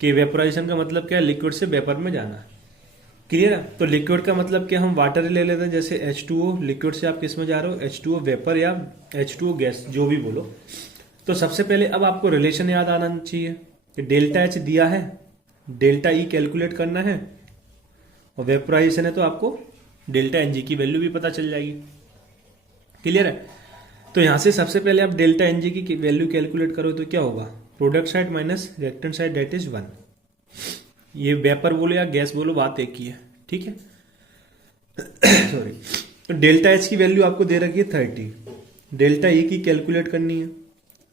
कि वेपोराइजेशन का मतलब क्या है, लिक्विड से वेपर में जाना। क्लियर है, तो लिक्विड का मतलब क्या, हम वाटर ले लेते हैं, जैसे H2O, लिक्विड से आप किस में जा रहे हो, H2O वेपर या H2O गैस, जो भी बोलो। तो सबसे पहले अब आपको रिलेशन याद आना चाहिए कि डेल्टा एच दिया है, डेल्टा ई कैलकुलेट करना है, और वेपोराइजेशन है तो आपको डेल्टा एनजी की वैल्यू भी पता चल जाएगी। क्लियर है, तो यहां से सबसे पहले आप डेल्टा एनजी की वैल्यू कैलकुलेट करो तो क्या होगा, product side minus reactant side, that is 1। ये वेपर बोलो या गैस बोलो, बात एक ही है, ठीक है। सॉरी, तो डेल्टा एच की वैल्यू आपको दे रखी है 30, डेल्टा ई की कैलकुलेट करनी है,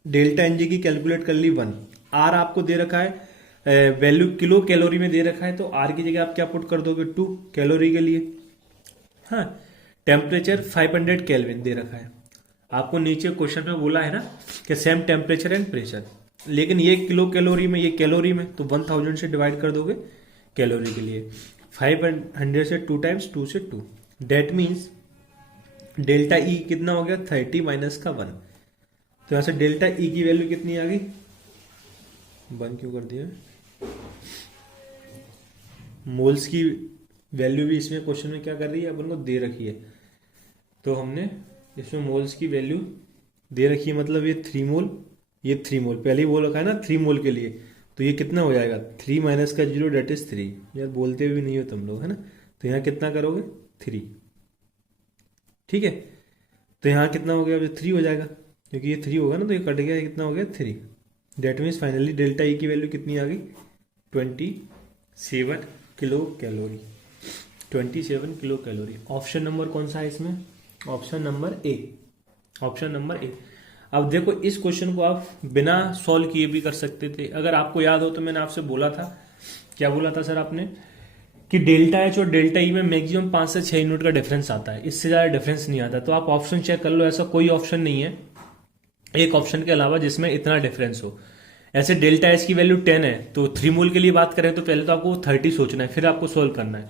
डेल्टा एनजी की कैलकुलेट कर ली 1, आर आपको दे रखा है वैल्यू किलो कैलोरी में दे रखा है, तो आर की जगह आप क्या पुट कर दोगे 2 कैलोरी के लिए। हाँ, टेम्परेचर 500 केल्विन दे रखा है, आपको नीचे क्वेश्चन में बोला है ना कि सेम टेम्परेचर एंड प्रेशर, लेकिन ये किलो कैलोरी में, ये कैलोरी में, तो 1000 से डिवाइड कर दोगे कैलोरी के लिए, 500 से 2 टाइम्स 2 से 2, डेट मीन्स डेल्टा ई कितना हो गया 30 माइनस का 1। तो यहां से डेल्टा ई की वैल्यू कितनी आ गई, 1 क्यों कर दिया, मोल्स की वैल्यू भी इसमें क्वेश्चन में क्या कर रही है, अपन को दे रखी है, तो हमने इसमें मोल्स की वैल्यू दे रखी है, मतलब ये 3 मोल, ये 3 मोल पहले ही बोल रखा है ना 3 मोल के लिए, तो ये कितना हो जाएगा 3 माइनस का 0, डेट इज 3। यार बोलते भी नहीं हो तुम लोग, है ना, तो यहाँ कितना करोगे 3, ठीक है। तो यहाँ कितना हो गया, जो 3 हो जाएगा, क्योंकि ये 3 होगा ना, तो ये कट गया, कितना हो गया 3। That means finally delta E की वैल्यू कितनी आ गई 27 kilo calorie, 27 kilo calorie. Option number कौन सा है इसमें, ऑप्शन नंबर ए, ऑप्शन नंबर ए। अब देखो इस क्वेश्चन को आप बिना सॉल्व किए भी कर सकते थे। अगर आपको याद हो तो मैंने आपसे बोला था, क्या बोला था सर आपने, कि डेल्टा एच और डेल्टा ई में मैक्सिमम 5 से 6 यूनिट का डिफरेंस आता है, इससे ज्यादा डिफरेंस नहीं आता। तो आप ऑप्शन चेक कर लो, ऐसा कोई ऑप्शन नहीं है एक ऑप्शन के अलावा जिसमें इतना डिफरेंस हो। ऐसे डेल्टा एच की वैल्यू 10 है, तो 3 मोल के लिए बात करें तो पहले तो आपको 30 सोचना है, फिर आपको सोल्व करना है।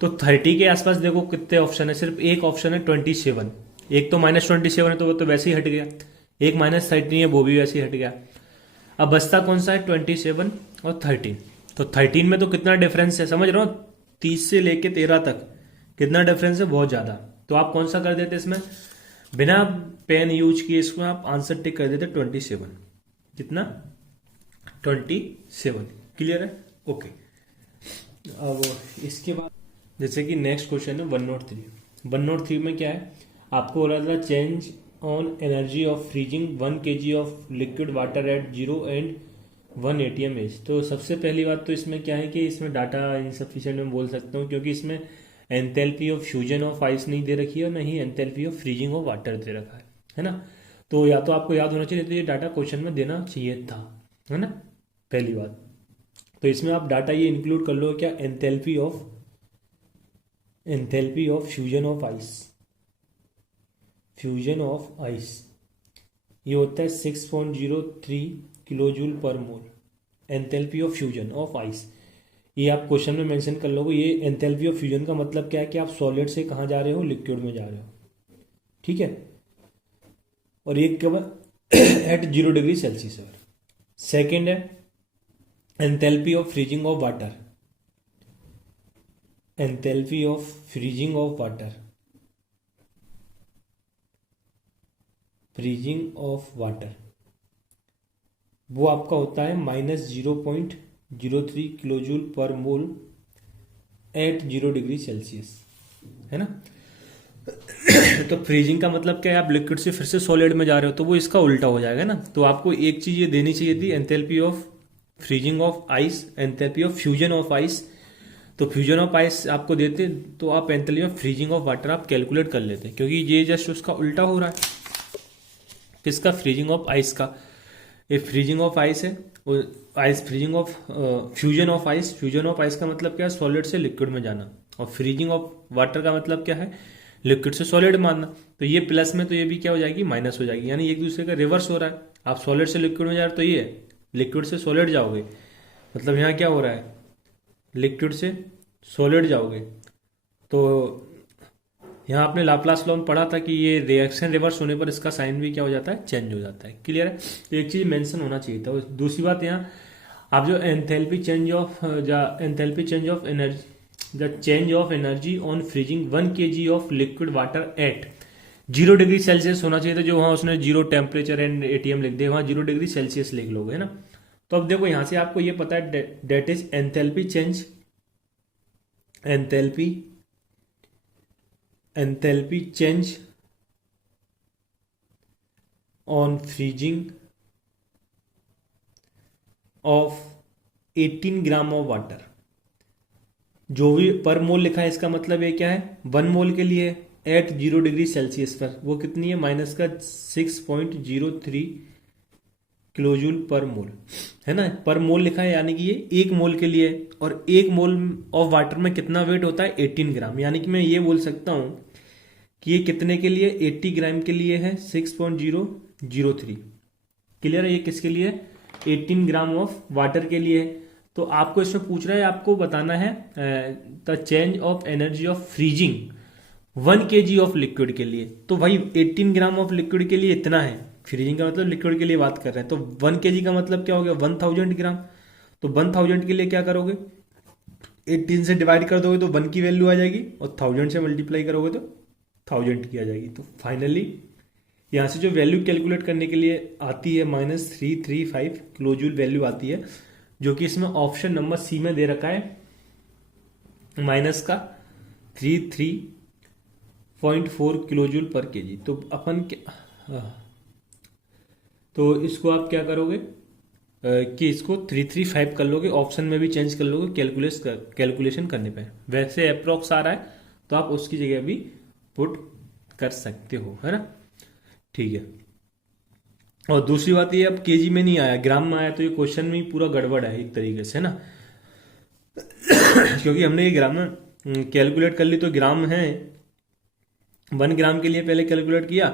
तो 30 के आसपास देखो कितने ऑप्शन है, सिर्फ एक ऑप्शन है 27, एक तो -27 है तो वो तो वैसे ही हट गया, एक -13 है वो भी वैसे ही हट गया। अब बचता कौन सा है 27 और 13। तो 13 में तो कितना डिफरेंस है समझ रहे हो, 30 से लेके 13 तक कितना डिफरेंस है, बहुत ज्यादा। तो आप कौन सा कर देते इसमें, बिना पेन यूज किए इसको आप आंसर टिक कर देते 27, कितना 27। क्लियर है, ओके। अब इसके बाद जैसे कि नेक्स्ट क्वेश्चन है 103। 103 में क्या है, आपको बोला था change on energy of freezing 1 kg of liquid water at 0 and 1 ATM as. तो सबसे पहली बात तो इसमें क्या है कि इसमें डाटा इनसफिशिएंट मैं बोल सकता हूँ, क्योंकि इसमें enthalpy of fusion of ice नहीं दे रखी है और नहीं enthalpy of freezing of water दे रखा है ना। तो या तो आपको याद होना चाहिए, तो ये डाटा क्वेश्चन में देना चाहिए था, है ना, पहली बात। तो इसमें आप डाटा ये इंक्लूड कर लो, क्या enthalpy of fusion of ice, fusion of ice ये होता है 6.03 किलो जूल पर मोल, enthalpy of fusion of ice ये आप क्वेश्चन में मेंशन कर लोगे। ये एंथैल्पी ऑफ फ्यूजन का मतलब क्या है कि आप सॉलिड से कहाँ जा रहे हो, लिक्विड में जा रहे हो, ठीक है। और ये कब एट 0 डिग्री सेल्सियस। सेकेंड है enthalpy of freezing of water, enthalpy of freezing of water, freezing of water, वो आपका होता है -0.03 किलोजूल पर मोल एट 0 डिग्री सेल्सियस, है ना। तो फ्रीजिंग का मतलब क्या है, आप लिक्विड से फिर से सॉलिड में जा रहे हो, तो वो इसका उल्टा हो जाएगा ना। तो आपको एक चीज ये देनी चाहिए थी, enthalpy of freezing of ice, enthalpy of fusion of ice. तो फ्यूजन ऑफ आइस आपको देते तो आप enthalpy of freezing of water आप कैलकुलेट कर लेते, क्योंकि ये जस्ट उसका उल्टा हो रहा है। किसका, फ्रीजिंग ऑफ आइस का। ये फ्रीजिंग ऑफ आइस है, ice freezing of fusion of ice. Fusion of ice का मतलब क्या है, सॉलिड से लिक्विड में जाना। और फ्रीजिंग ऑफ वाटर का मतलब क्या है, लिक्विड से सॉलिड मानना। तो ये प्लस में तो ये भी क्या हो जाएगी, माइनस हो जाएगी, यानी एक दूसरे का रिवर्स हो रहा है। आप सॉलिड से लिक्विड में जा रहे हो तो ये लिक्विड से सॉलिड जाओगे, मतलब यहाँ क्या हो रहा है, लिक्विड से सॉलिड जाओगे। तो यहाँ आपने लाप्लास लॉ में पढ़ा था कि ये रिएक्शन रिवर्स होने पर इसका साइन भी क्या हो जाता है, चेंज हो जाता है। क्लियर है। तो एक चीज मेंशन होना चाहिए था। दूसरी बात, यहाँ आप जो enthalpy change of enthalpy change of energy, the change of energy on freezing 1 kg of liquid water at 0 degree Celsius होना चाहिए था। जो वहाँ उसने 0 टेम्परेचर एंड ATM लिख दिया, वहाँ 0 डिग्री सेल्सियस लिख लोगे, है ना। तो अब देखो यहाँ से आपको ये पता है that is enthalpy change, enthalpy change on freezing of 18 gram of water. जो भी पर मोल लिखा है इसका मतलब ये क्या है, 1 मोल के लिए एट 0 डिग्री सेल्सियस पर वो कितनी है, माइनस का 6.03 किलोजूल पर मोल, है ना। पर मोल लिखा है, यानी कि ये 1 मोल के लिए। और 1 मोल ऑफ वाटर में कितना वेट होता है, 18 ग्राम। यानी कि मैं ये बोल सकता हूं कि ये कितने के लिए, 80 ग्राम के लिए है 6.003। क्लियर है। ये किसके लिए, 18 ग्राम ऑफ वाटर के लिए है। तो आपको इसमें पूछ रहा है, आपको बताना है the change of energy of freezing 1 kg of liquid के लिए। तो भाई 18 ग्राम ऑफ लिक्विड के लिए इतना है, फ्रीजिंग का मतलब लिक्विड के लिए बात कर रहे हैं। तो 1 kg का मतलब क्या हो गया, 1000 ग्राम। तो 1000 के लिए क्या करोगे, 18 से डिवाइड कर दोगे तो 1 की वैल्यू आ जाएगी, और 1000 से मल्टीप्लाई करोगे तो 1000 की आ जाएगी। तो फाइनली यहाँ से जो वैल्यू कैलकुलेट करने के लिए आती है, -335 किलोजूल वैल्यू आती है, जो कि इसमें ऑप्शन नंबर सी में दे रखा है, माइनस का 33.4 किलोजूल पर केजी। तो अपन तो इसको आप क्या करोगे कि इसको 335 कर लोगे, ऑप्शन में भी चेंज कर लोगे कैलकुलेशन करने पे। वैसे अप्रोक्स आ रहा है तो आप उसकी जगह भी पुट कर सकते हो, है ना। ठीक है। और दूसरी बात ये, अब केजी में नहीं आया, ग्राम में आया, तो ये क्वेश्चन में पूरा गड़बड़ है एक तरीके से, है ना। क्योंकि हमने ये ग्राम में कैलकुलेट कर ली, तो ग्राम है 1 ग्राम के लिए पहले कैलकुलेट किया,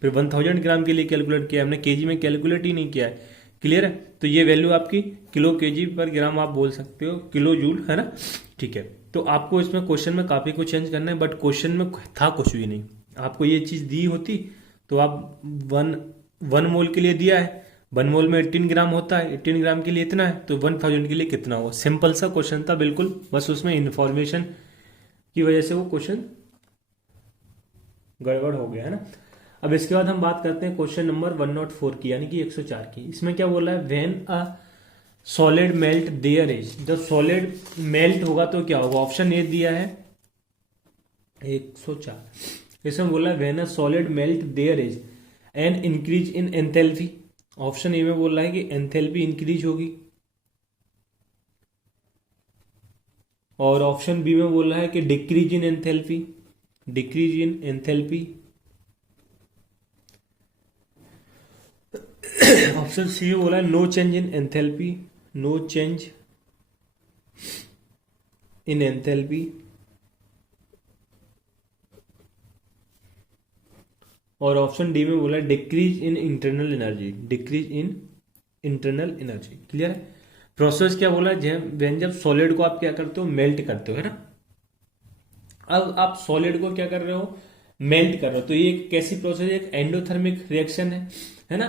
फिर 1000 ग्राम के लिए कैलकुलेट किया, हमने केजी में कैलकुलेट ही नहीं किया है। क्लियर है। तो ये वैल्यू आपकी किलो केजी पर ग्राम आप बोल सकते हो, किलो जूल, है ना। ठीक है। तो आपको इसमें क्वेश्चन में काफी कुछ चेंज करना है, बट क्वेश्चन में था कुछ भी नहीं। आपको ये चीज दी होती तो आप 1 मोल के लिए दिया है, 1 मोल में 18 ग्राम होता है, 18 ग्राम के लिए इतना है, तो 1000 के लिए कितना होगा। सिंपल सा क्वेश्चन था बिल्कुल, बस उसमें इंफॉर्मेशन की वजह से वो क्वेश्चन गड़बड़ हो गया, है ना। अब इसके बाद हम बात करते हैं क्वेश्चन नंबर 104 की, यानी कि 104 की। इसमें क्या बोला है, when a solid melt there is, जब सॉलिड मेल्ट होगा तो क्या होगा। ऑप्शन ए दिया है 104। इसमें बोला है when a solid melt there is an increase in enthalpy. Option A में बोल रहा है कि एंथैल्पी इंक्रीज होगी, और ऑप्शन बी में बोल रहा है कि decrease in enthalpy, decrease in enthalpy. Option C में बोला है no change in enthalpy, no change in enthalpy. और ऑप्शन डी में बोला है decrease in internal energy, decrease in internal energy. Clear है। प्रोसेस क्या बोला, जब सॉलिड को आप क्या करते हो, मेल्ट करते हो, है ना। अब आप सॉलिड को क्या कर रहे हो, मेल्ट कर रहे हो, तो ये एक कैसी प्रोसेस है, एक एंडोथर्मिक रिएक्शन है ना।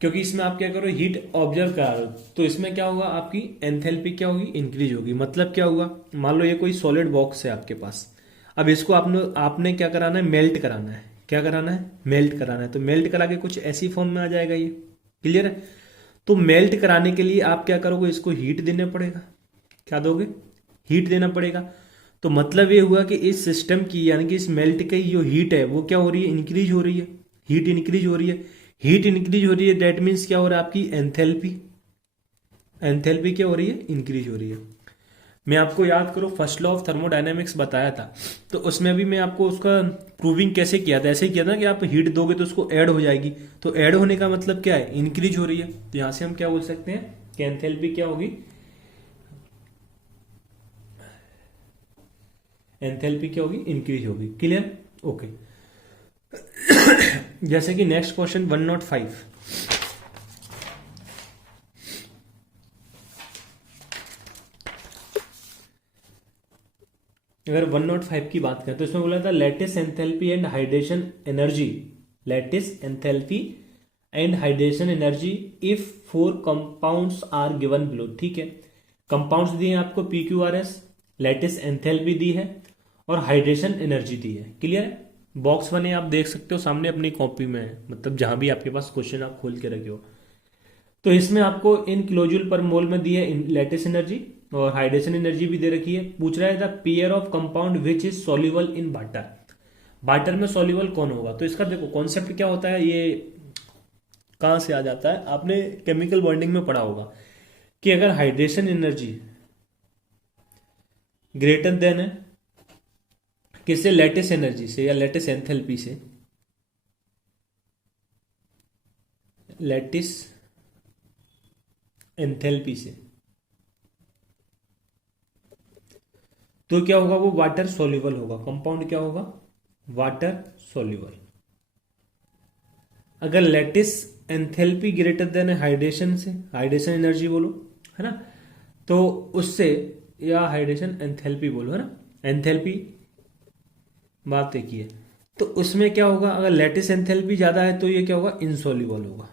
क्योंकि इसमें आप क्या करो, हीट ऑब्जर्व करा रहे हो, तो इसमें क्या होगा, आपकी एंथैल्पी क्या होगी, इंक्रीज होगी। मतलब क्या होगा, मान लो ये कोई सॉलिड बॉक्स है आपके पास, अब इसको आपने क्या कराना है, मेल्ट कराना है। क्या कराना है, मेल्ट कराना है। तो मेल्ट करा के कुछ ऐसी फॉर्म में आ जाएगा ये, क्लियर है। तो मेल्ट कराने के लिए आप क्या करोगे, इसको हीट देना पड़ेगा। क्या दोगे, हीट देना पड़ेगा। तो मतलब ये हुआ कि इस सिस्टम की, यानी कि इस मेल्ट की जो हीट है वो क्या हो रही है, इंक्रीज हो रही है। हीट इंक्रीज हो रही है, हीट इंक्रीज हो रही है, दैट मीन्स क्या हो रहा है, आपकी एंथैल्पी, एंथैल्पी क्या हो रही है, इंक्रीज हो रही है। मैं आपको याद करो फर्स्ट लॉ ऑफ थर्मोडायनेमिक्स बताया था, तो उसमें भी मैं आपको उसका प्रूविंग कैसे किया था, ऐसे ही किया था कि आप हीट दोगे तो उसको ऐड हो जाएगी। तो ऐड होने का मतलब क्या है, इंक्रीज हो रही है। तो यहां से हम क्या बोल सकते हैं कि एंथैल्पी क्या होगी, एंथैल्पी क्या होगी, इंक्रीज होगी। Clear, okay. जैसे कि नेक्स्ट क्वेश्चन 105, अगर 105 की बात करें तो इसमें बोला था lattice enthalpy and hydration energy, lattice enthalpy and hydration energy if 4 compounds are given below. ठीक है, कंपाउंड्स दिए हैं आपको PQRS, लैटिस एंथैल्पी दी है और हाइड्रेशन एनर्जी दी है। क्लियर है, बॉक्स बने आप देख सकते हो सामने अपनी कॉपी में है, मतलब जहां भी आपके पास क्वेश्चन आप खोल के रखे हो। तो इसमें आपको इन किलोजूल पर मोल में दी है लैटिस एनर्जी और हाइड्रेशन एनर्जी भी दे रखी है। पूछ रहा है the pair of compound which is soluble in water, water में सॉल्युबल कौन होगा। तो इसका देखो कॉन्सेप्ट क्या होता है, ये कहां से आ जाता है, आपने केमिकल बॉन्डिंग में पढ़ा होगा कि अगर हाइड्रेशन एनर्जी ग्रेटर देन है किससे, लैटिस एनर्जी से या लैटिस एंथैल्पी से, लैटिस एंथैल्पी से, तो क्या होगा, वो वाटर सॉल्युबल होगा, कंपाउंड क्या होगा, वाटर सॉल्युबल। अगर लैटिस एंथैल्पी ग्रेटर देन है हाइड्रेशन से, हाइड्रेशन एनर्जी बोलो, है ना, तो उससे, या हाइड्रेशन एंथैल्पी बोलो, है ना, एंथैल्पी बात एक ही है। तो उसमें क्या होगा, अगर लैटिस एंथैल्पी ज्यादा है तो ये क्या होगा, इनसॉल्युबल होगा।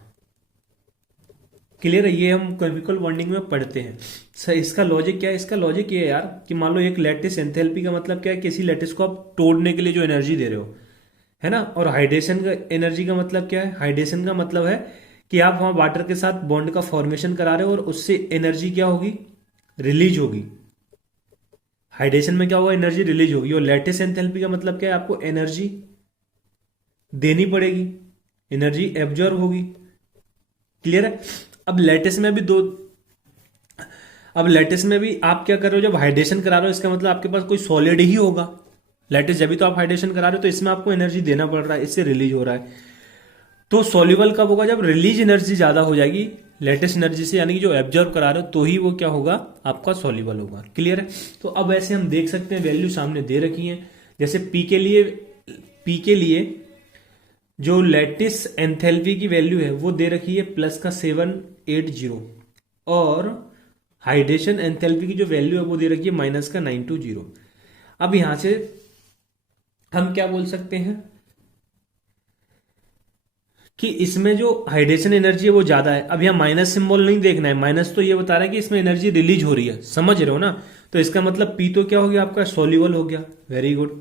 क्लियर है, ये हम केमिकल बॉन्डिंग में पढ़ते हैं। सर इसका लॉजिक क्या है, इसका लॉजिक ये है यार कि मान लो एक लैटिस एंथैल्पी का मतलब क्या है, किसी लैटिस को आप तोड़ने के लिए जो एनर्जी दे रहे हो, है ना। और हाइड्रेशन का एनर्जी का मतलब क्या है, हाइड्रेशन का मतलब है कि आप वहां वाटर के साथ बॉन्ड का फॉर्मेशन करा रहे हो और उससे एनर्जी क्या होगी, रिलीज होगी। हाइड्रेशन में क्या होगा, एनर्जी रिलीज होगी। और लैटिस एंथैल्पी का मतलब क्या है, आपको एनर्जी देनी पड़ेगी, एनर्जी एब्जॉर्ब होगी। क्लियर है। अब लैटिस में भी दो, अब लैटिस में भी आप क्या कर रहे हो, जब हाइड्रेशन करा रहे हो इसका मतलब आपके पास कोई सॉलिड ही होगा। लैटिस जब भी तो आप हाइड्रेशन करा रहे हो तो इसमें आपको एनर्जी देना पड़ रहा है, इससे रिलीज हो रहा है। तो सॉल्युबल कब होगा, जब रिलीज एनर्जी ज्यादा हो जाएगी लेटेस्ट एनर्जी से, यानी कि जो एब्जॉर्ब करा रहे हो, तो ही वो क्या होगा, आपका सॉल्युबल होगा। क्लियर है। तो अब ऐसे हम देख सकते हैं, वैल्यू सामने दे रखी है। जैसे पी के लिए जो लैटिस एंथैल्पी की वैल्यू है वो दे रखी है +780 और हाइड्रेशन एंथैल्पी की जो वैल्यू है वो दे रखी है -920। अब यहां से हम क्या बोल सकते हैं कि इसमें जो हाइड्रेशन एनर्जी है वो ज्यादा है। अब यहाँ माइनस सिंबल नहीं देखना है, माइनस तो ये बता रहा है कि इसमें एनर्जी रिलीज हो रही है, समझ रहे हो ना। तो इसका मतलब पी तो क्या हो गया, आपका सॉल्युबल हो गया। Very good.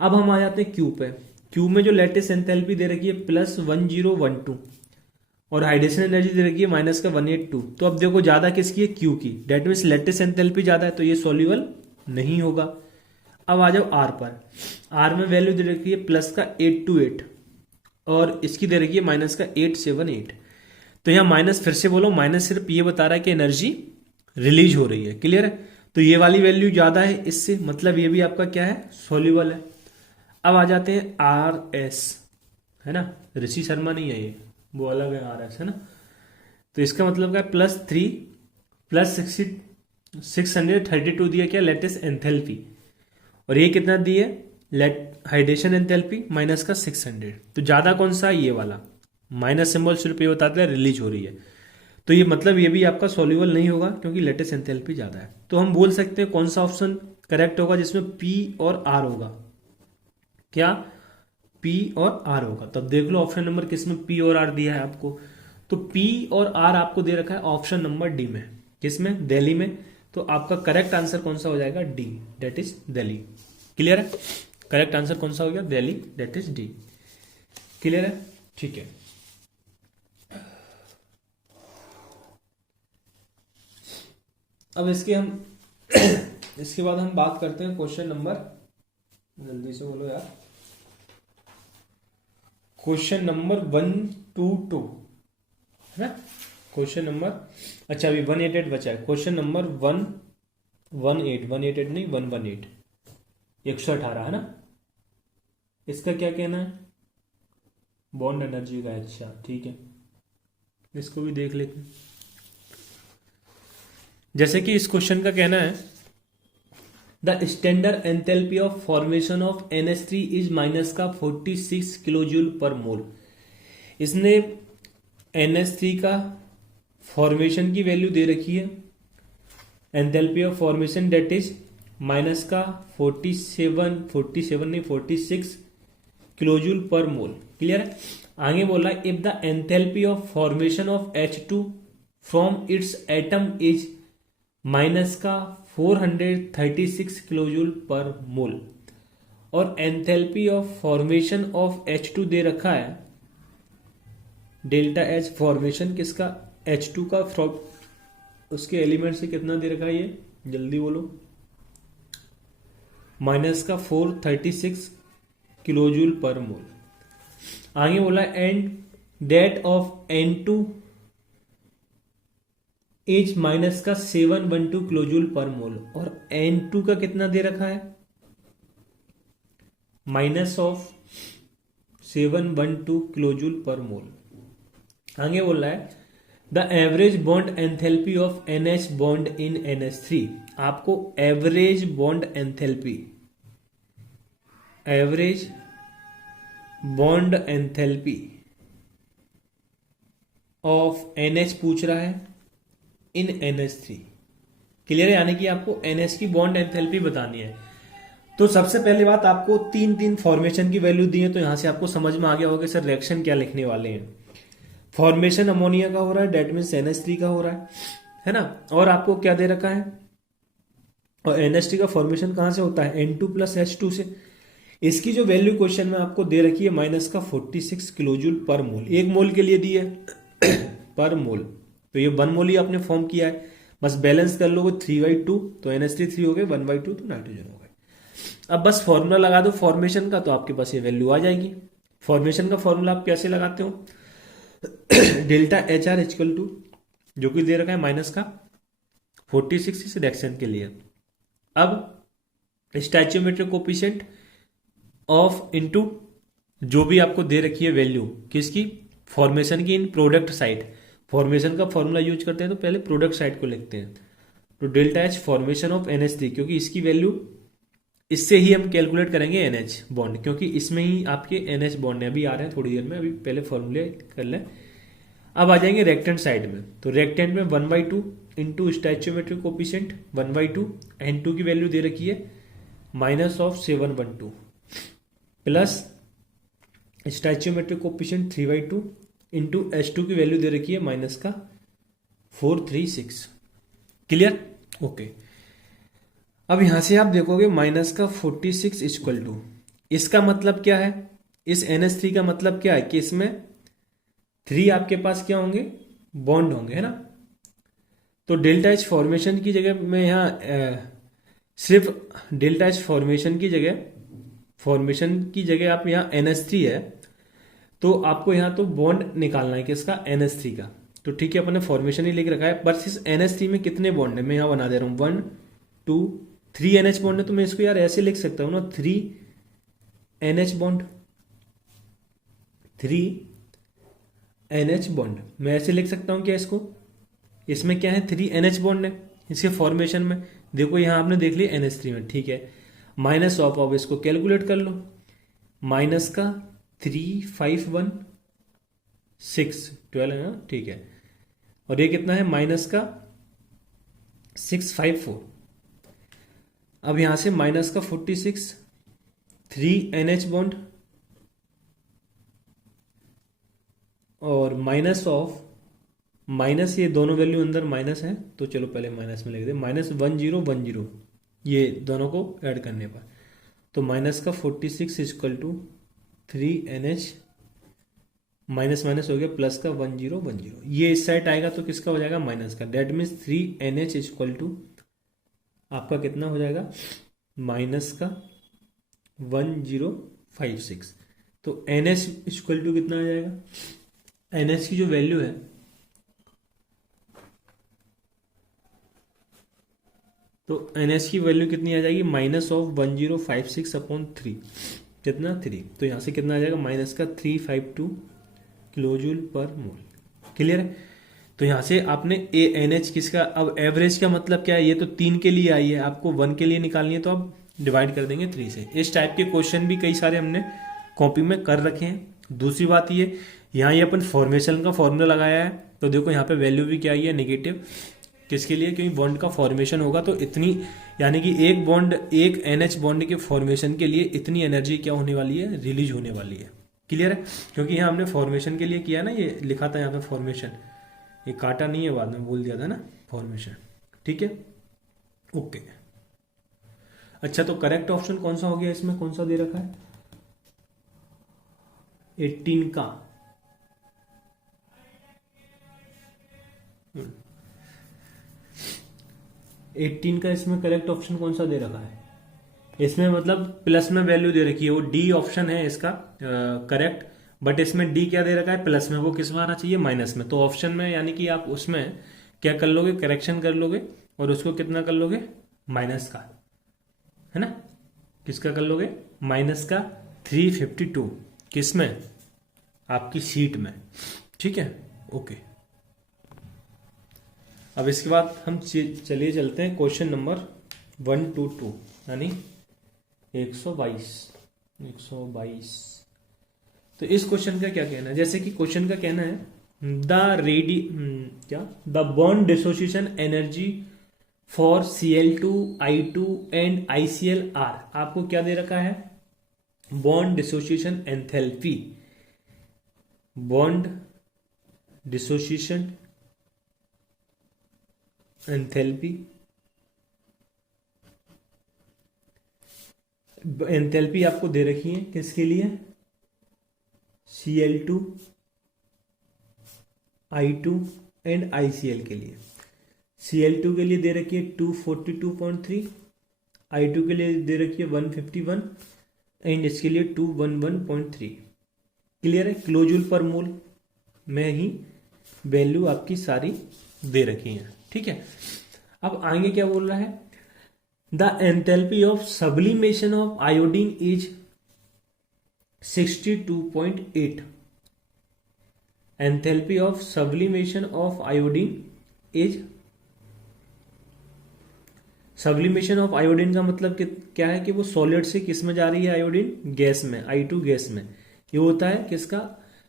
अब हम आ जाते हैं क्यू पे। क्यू में जो लेटेस्ट एंथैल्पी दे रखी है +1012 और हाइड्रेशन एनर्जी दे रखी है -182। तो अब देखो ज्यादा किसकी है, क्यू की। डेट मीन्स लेटेस्ट एंथैल्पी ज्यादा है तो ये सॉल्युबल नहीं होगा। अब आ जाओ आर पर। आर में वैल्यू दे रखी है +828 और इसकी दे रखी है -878। तो यहां माइनस, फिर से बोलो, माइनस सिर्फ ये बता रहा है कि एनर्जी रिलीज हो रही है। क्लियर है। तो ये वाली वैल्यू ज्यादा है इससे, मतलब ये भी आपका क्या है, सॉल्युबल है। अब आ जाते हैं RS, है ना, ऋषि शर्मा नहीं है ये, वो अलग है RS, है ना। तो इसका मतलब क्या है, +3 +632 दिया क्या, लेटेस्ट एंथैल्पी। और ये कितना दिया, लेट हाइड्रेशन एंथैल्पी माइनस का 600। तो ज्यादा कौन सा है, ये वाला। माइनस सिंबल सिर्फ ये बताता है रिलीज हो रही है। तो ये मतलब ये भी आपका सॉल्यूबल नहीं होगा क्योंकि लेटेस्ट एंथैल्पी ज्यादा है। तो हम बोल सकते हैं कौन सा ऑप्शन करेक्ट होगा जिसमें P और R होगा, क्या P और R होगा। तब देख लो ऑप्शन नंबर किस में P और R दिया है आपको, तो P और R आपको दे रखा है ऑप्शन नंबर डी में, किसमें, दिल्ली में। तो आपका करेक्ट आंसर कौन सा हो जाएगा, D, that is Delhi. Clear है, करेक्ट आंसर कौन सा हो गया, Delhi, that is D. Clear है, ठीक है। अब इसके बाद हम बात करते हैं क्वेश्चन नंबर, जल्दी से बोलो यार, क्वेश्चन नंबर 122 है ना, क्वेश्चन नंबर, अच्छा अभी 188 बचा है, क्वेश्चन नंबर 118 नहीं 118, 118 है ना। इसका क्या कहना है, बॉन्ड एनर्जी का, अच्छा ठीक है, इसको भी देख लेते हैं। जैसे कि इस क्वेश्चन का कहना है the standard enthalpy of formation of NH3 is minus का 46 किलो जूल पर मोल। इसने NH3 का फॉर्मेशन की वैल्यू दे रखी है, enthalpy of formation that is minus का 46 किलो जूल पर मोल। क्लियर है, आगे बोला if the enthalpy of formation of H2 from its atom is minus का 436 किलोजूल पर मोल, और enthalpy of formation of H2 दे रखा है डेल्टा H, फॉर्मेशन किसका, H2 का, फ्रॉम उसके एलिमेंट से कितना दे रखा है, ये जल्दी बोलो, माइनस का 436 किलोजूल पर मोल। आगे बोला and that of N2 as minus का 712 किलोजूल पर मोल, और N2 का कितना दे रखा है, माइनस ऑफ 712 किलोजूल पर मोल। आगे बोल रहा है the average bond enthalpy of NH bond in NH3। आपको average bond enthalpy, average bond enthalpy of NH पूछ रहा है इन NH3। क्लियर है, यानी कि आपको NH की बॉन्ड एंथैल्पी बतानी है। तो सबसे पहली बात, आपको तीन फॉर्मेशन की वैल्यू दी है, तो यहां से आपको समझ में आ गया होगा सर रिएक्शन क्या लिखने वाले हैं। फॉर्मेशन अमोनिया का हो रहा है, डेट मीन्स NH3 का हो रहा है ना, और आपको क्या दे रखा है, और NH3 का फॉर्मेशन कहां से होता है, N2 प्लस H2 से। इसकी जो वैल्यू क्वेश्चन में आपको दे रखी है माइनस का 46 किलोजूल पर मोल, एक मोल के लिए दी है पर मोल, तो ये 1 मोल ही आपने फॉर्म किया है, बस बैलेंस कर लोगे 3/2, तो NH3 3 हो गए, 1/2 तो नाइट्रोजन हो गए। अब बस फॉर्मूला लगा दो फॉर्मेशन का, तो आपके पास ये वैल्यू आ जाएगी। फॉर्मेशन का फॉर्मूला आप कैसे लगाते हो, डेल्टा HR इक्वल टू, जो कि दे रखा है माइनस का 46 इस रिएक्शन के लिए। अब स्टैच्यूमेट्रिक कोफिशिएंट ऑफ इनटू जो भी आपको दे रखी है वैल्यू किसकी, फॉर्मेशन की इन प्रोडक्ट साइड। फॉर्मेशन का फॉर्मूला यूज करते हैं तो पहले प्रोडक्ट साइड को लिखते हैं, तो delta H formation of NH3, क्योंकि इसकी वैल्यू इससे ही हम कैलकुलेट करेंगे NH बॉन्ड, क्योंकि इसमें ही आपके NH बॉन्ड है, अभी आ रहे हैं थोड़ी देर में, अभी पहले फॉर्मूले कर लें। अब आ जाएंगे रेक्टेंट साइड में, तो रेक्टेंट में 1/2 इंटू स्टैच्यूमेट्रिक कोफिशिएंट 1/2, N2 की वैल्यू दे रखी है minus of 712 plus stoichiometric coefficient 3/2 into H2 की वैल्यू दे रखी है माइनस का 436। Clear, okay. अब यहां से आप देखोगे माइनस का 46 इक्वल टू, इसका मतलब क्या है, इस NH3 का मतलब क्या है कि इसमें 3 आपके पास क्या होंगे, बॉन्ड होंगे, है ना। तो डेल्टा H फॉर्मेशन की जगह मैं यहाँ सिर्फ डेल्टा H फॉर्मेशन की जगह आप यहाँ NH3 है, तो आपको यहाँ तो बॉन्ड निकालना है किसका, NH3 का। तो ठीक है, अपने फॉर्मेशन ही लिख रखा है, बस इस NH3 में कितने बॉन्ड है मैं यहाँ बना दे रहा हूँ, 1 2 3 NH बॉन्ड है, तो मैं इसको यार ऐसे लिख सकता हूँ ना, 3 NH बॉन्ड, 3 NH बॉन्ड, मैं ऐसे लिख सकता हूँ क्या इसको, इसमें क्या है 3 NH बॉन्ड है इसके फॉर्मेशन में। देखो यहाँ आपने देख लिया NH3 में, ठीक है, माइनस ऑफ, अब इसको कैलकुलेट कर लो, माइनस का 3 5 1 6 12 है ना, ठीक है, और ये कितना है माइनस का 654। अब यहां से माइनस का 46, 3 NH बॉन्ड और माइनस ऑफ माइनस, ये दोनों वैल्यू अंदर माइनस है तो चलो पहले माइनस में लिख दे, -1010 ये दोनों को ऐड करने पर, तो माइनस का 46 equal to 3NH minus minus हो गया प्लस का 1010, ये इस साइड आएगा तो किसका हो जाएगा माइनस का, that means 3NH equal to आपका कितना हो जाएगा माइनस का 1056। तो NH इक्वल टू कितना आ जाएगा, NH की जो वैल्यू है तो NH की वैल्यू कितनी आ जाएगी -1056/3, कितना 3, तो यहां से कितना आ जाएगा माइनस का 352 किलोजूल पर मोल। क्लियर है। तो यहां से आपने NH किसका, अब एवरेज का मतलब क्या है, ये तो 3 के लिए आई है, आपको 1 के लिए निकालनी है तो आप डिवाइड कर देंगे 3 से। इस टाइप के क्वेश्चन भी कई सारे हमने कॉपी में कर रखे हैं। दूसरी बात ये, यहाँ ये अपन फॉर्मेशन का फॉर्मूला लगाया है तो देखो यहाँ पे वैल्यू भी क्या आई है नेगेटिव, किसके लिए, क्योंकि बॉन्ड का फॉर्मेशन होगा तो इतनी, यानी कि एक बॉन्ड, एक NH बॉन्ड के फॉर्मेशन के लिए इतनी एनर्जी क्या होने वाली है, रिलीज होने वाली है। क्लियर है। क्योंकि यहाँ हमने फॉर्मेशन के लिए किया ना, ये लिखा था यहाँ पे फॉर्मेशन, ये काटा नहीं है, बाद में बोल दिया था ना फॉर्मेशन। ठीक है, ओके। अच्छा, तो करेक्ट ऑप्शन कौन सा हो गया इसमें, कौन सा दे रखा है 18 का, 18 का इसमें करेक्ट ऑप्शन कौन सा दे रखा है, इसमें मतलब प्लस में वैल्यू दे रखी है, वो डी ऑप्शन है इसका करेक्ट, बट इसमें डी क्या दे रखा है प्लस में, वो किस में आना चाहिए माइनस में। तो ऑप्शन में यानी कि आप उसमें क्या कर लोगे, करेक्शन कर लोगे और उसको कितना कर लोगे माइनस का, है ना, किसका कर लोगे माइनस का 352, किसमें आपकी सीट में। ठीक है, ओके। अब इसके बाद हम चलिए चलते हैं क्वेश्चन नंबर 122 यानी 122। तो इस क्वेश्चन का क्या कहना है, जैसे कि क्वेश्चन का कहना है the bond dissociation energy for Cl2, I2 and ICl are, आपको क्या दे रखा है bond dissociation enthalpy, bond dissociation enthalpy, enthalpy आपको दे रखी है किसके लिए Cl2, I2 एंड ICl के लिए। Cl2 के लिए दे रखी है 242.3, I2 के लिए दे रखी है 151 एंड इसके लिए 211.3। क्लियर है, किलोजूल पर मोल में ही वैल्यू आपकी सारी दे रखी है। ठीक है, अब आगे क्या बोल रहा है, the enthalpy of sublimation of iodine is 62.8, enthalpy of sublimation of iodine is, sublimation of iodine का मतलब क्या है कि वो सॉलिड से किस में जा रही है आयोडीन, गैस में, I2 गैस में, ये होता है किसका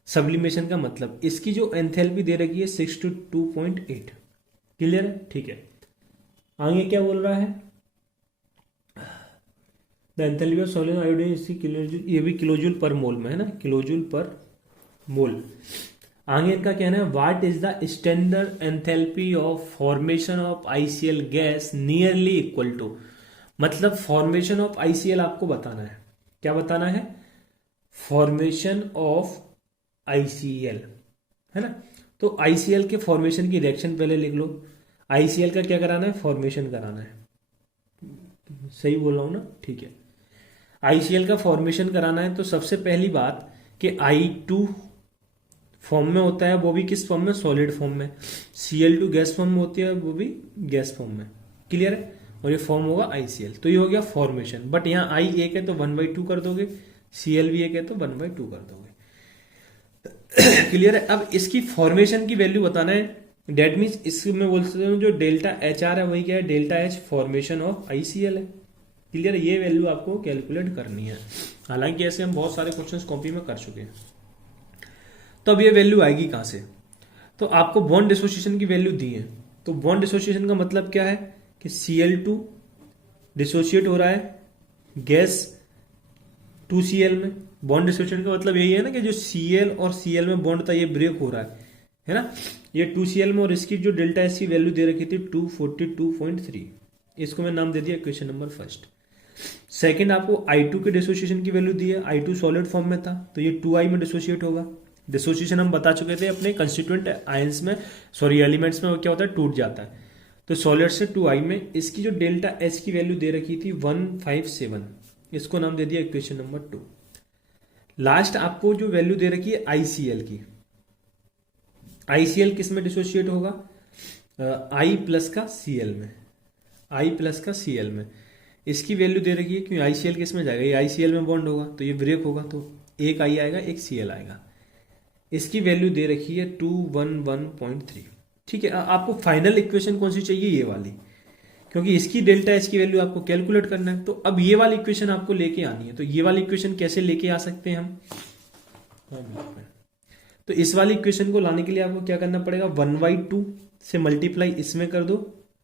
सब्लिमेशन का मतलब। इसकी जो एंथैल्पी दे रखी है 62.8। क्लियर है, ठीक है। आगे क्या बोल रहा है, the enthalpy of solid iodine, इसकी किलोजूल, ये भी किलोजूल पर मोल में है ना, किलोजूल पर मोल। आगे इनका कहना है what is the standard enthalpy of formation of ICl gas nearly equal to, मतलब फॉर्मेशन ऑफ ICl आपको बताना है, क्या बताना है फॉर्मेशन ऑफ ICl, है ना। तो ICl के फॉर्मेशन की रिएक्शन पहले लिख लो, ICl का क्या कराना है फॉर्मेशन कराना है, सही बोल रहा हूं ना, ठीक है। ICl का फॉर्मेशन कराना है तो सबसे पहली बात कि I2 फॉर्म में होता है, वो भी किस फॉर्म में, सॉलिड फॉर्म में, Cl2 गैस फॉर्म में होती है, वो भी गैस फॉर्म में। क्लियर है, और ये फॉर्म होगा ICl, तो ये हो गया फॉर्मेशन। बट यहाँ I एक है तो 1/2 कर दोगे, Cl भी एक है तो 1/2 कर दोगे। क्लियर है। अब इसकी फॉर्मेशन की वैल्यू बताना है, डेट मीन्स इसमें बोल सकते हो जो डेल्टा HR है वही क्या है delta H formation of ICl है। क्लियर है, ये वैल्यू आपको कैलकुलेट करनी है। हालांकि ऐसे हम बहुत सारे क्वेश्चंस कॉपी में कर चुके हैं। तो अब ये वैल्यू आएगी कहां से, तो आपको बॉन्ड डिसोसिएशन की वैल्यू दी है। तो बॉन्ड डिसोसिएशन का मतलब क्या है कि Cl2 डिसोशिएट हो रहा है गैस 2Cl में। बॉन्ड डिसोसिएशन का मतलब यही है ना कि जो Cl और Cl में बॉन्ड था ये ब्रेक हो रहा है ना। ये 2Cl में, और इसकी जो डेल्टा एस की वैल्यू दे रखी थी 242.3, इसको मैं नाम दे दिया इक्वेशन नंबर फर्स्ट। सेकंड, आपको I2 के डिसोसिएशन की वैल्यू दी है। I2 सॉलिड फॉर्म में था तो ये 2I में डिसोशिएट होगा। डिसोसिएशन हम बता चुके थे अपने कंस्टिट्यूएंट आयंस में, सॉरी एलिमेंट्स में, वो क्या होता है, टूट जाता है। तो सॉलिड से 2I में इसकी जो डेल्टा एच की वैल्यू दे रखी थी 157, इसको नाम दे दिया इक्वेशन नंबर 2। लास्ट आपको जो वैल्यू दे रखी है ICl की, ICl किस में डिसोशिएट होगा, I प्लस का Cl में, I प्लस का Cl में। इसकी वैल्यू दे रखी है क्योंकि ICl किस में जाएगा, ये ICl में बॉन्ड होगा तो ये ब्रेक होगा, तो एक I आएगा एक Cl आएगा। इसकी वैल्यू दे रखी है 211.3। ठीक है, आपको फाइनल इक्वेशन कौन सी चाहिए, ये वाली, क्योंकि इसकी डेल्टा एच की वैल्यू आपको कैलकुलेट करना है। तो अब ये वाली इक्वेशन आपको लेके आनी है। तो ये वाली इक्वेशन कैसे लेके आ सकते हैं हम, तो इस वाली इक्वेशन को लाने के लिए आपको क्या करना पड़ेगा, 1/2 से मल्टीप्लाई इसमें कर दो,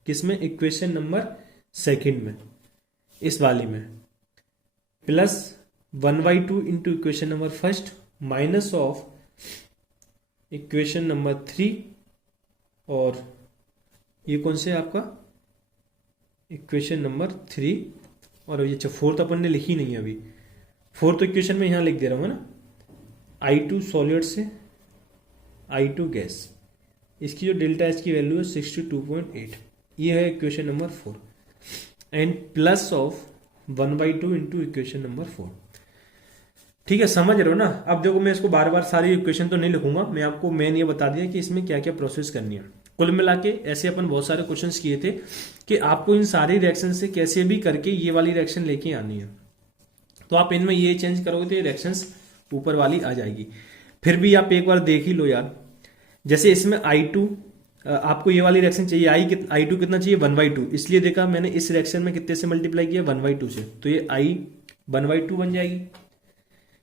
किसमें, इक्वेशन नंबर सेकंड में, इस वाली में, plus 1/2 into equation number first minus of equation number 3, और ये कौन से आपका इक्वेशन नंबर 3, और ये फोर्थ अपन ने लिखी नहीं है अभी, फोर्थ इक्वेशन में यहां लिख दे रहा हूं ना, I2 सॉलिड से I2 गैस, इसकी जो डेल्टा एच की वैल्यू है 62.8, ये है equation number 4, and plus of 1/2 into equation number 4। ठीक है, समझ रहे हो ना। अब देखो मैं इसको बार बार सारी इक्वेशन तो नहीं लिखूंगा, मैं आपको मेन ये बता दिया कि इसमें क्या क्या प्रोसेस करनी है। कुल मिला के ऐसे अपन बहुत सारे क्वेश्चंस किए थे कि आपको इन सारी रिएक्शन से कैसे भी करके ये वाली रिएक्शन लेके आनी है। तो आप इनमें ये चेंज करोगे तो ये रिएक्शंस ऊपर वाली आ जाएगी। फिर भी आप एक बार देख ही लो यार, जैसे इसमें I2, आपको ये वाली रिएक्शन चाहिए, I2 कितना चाहिए, 1/2, इसलिए देखा मैंने इस रिएक्शन में कितने से मल्टीप्लाई किया, 1/2 से, तो ये I 1/2 बन जाएगी।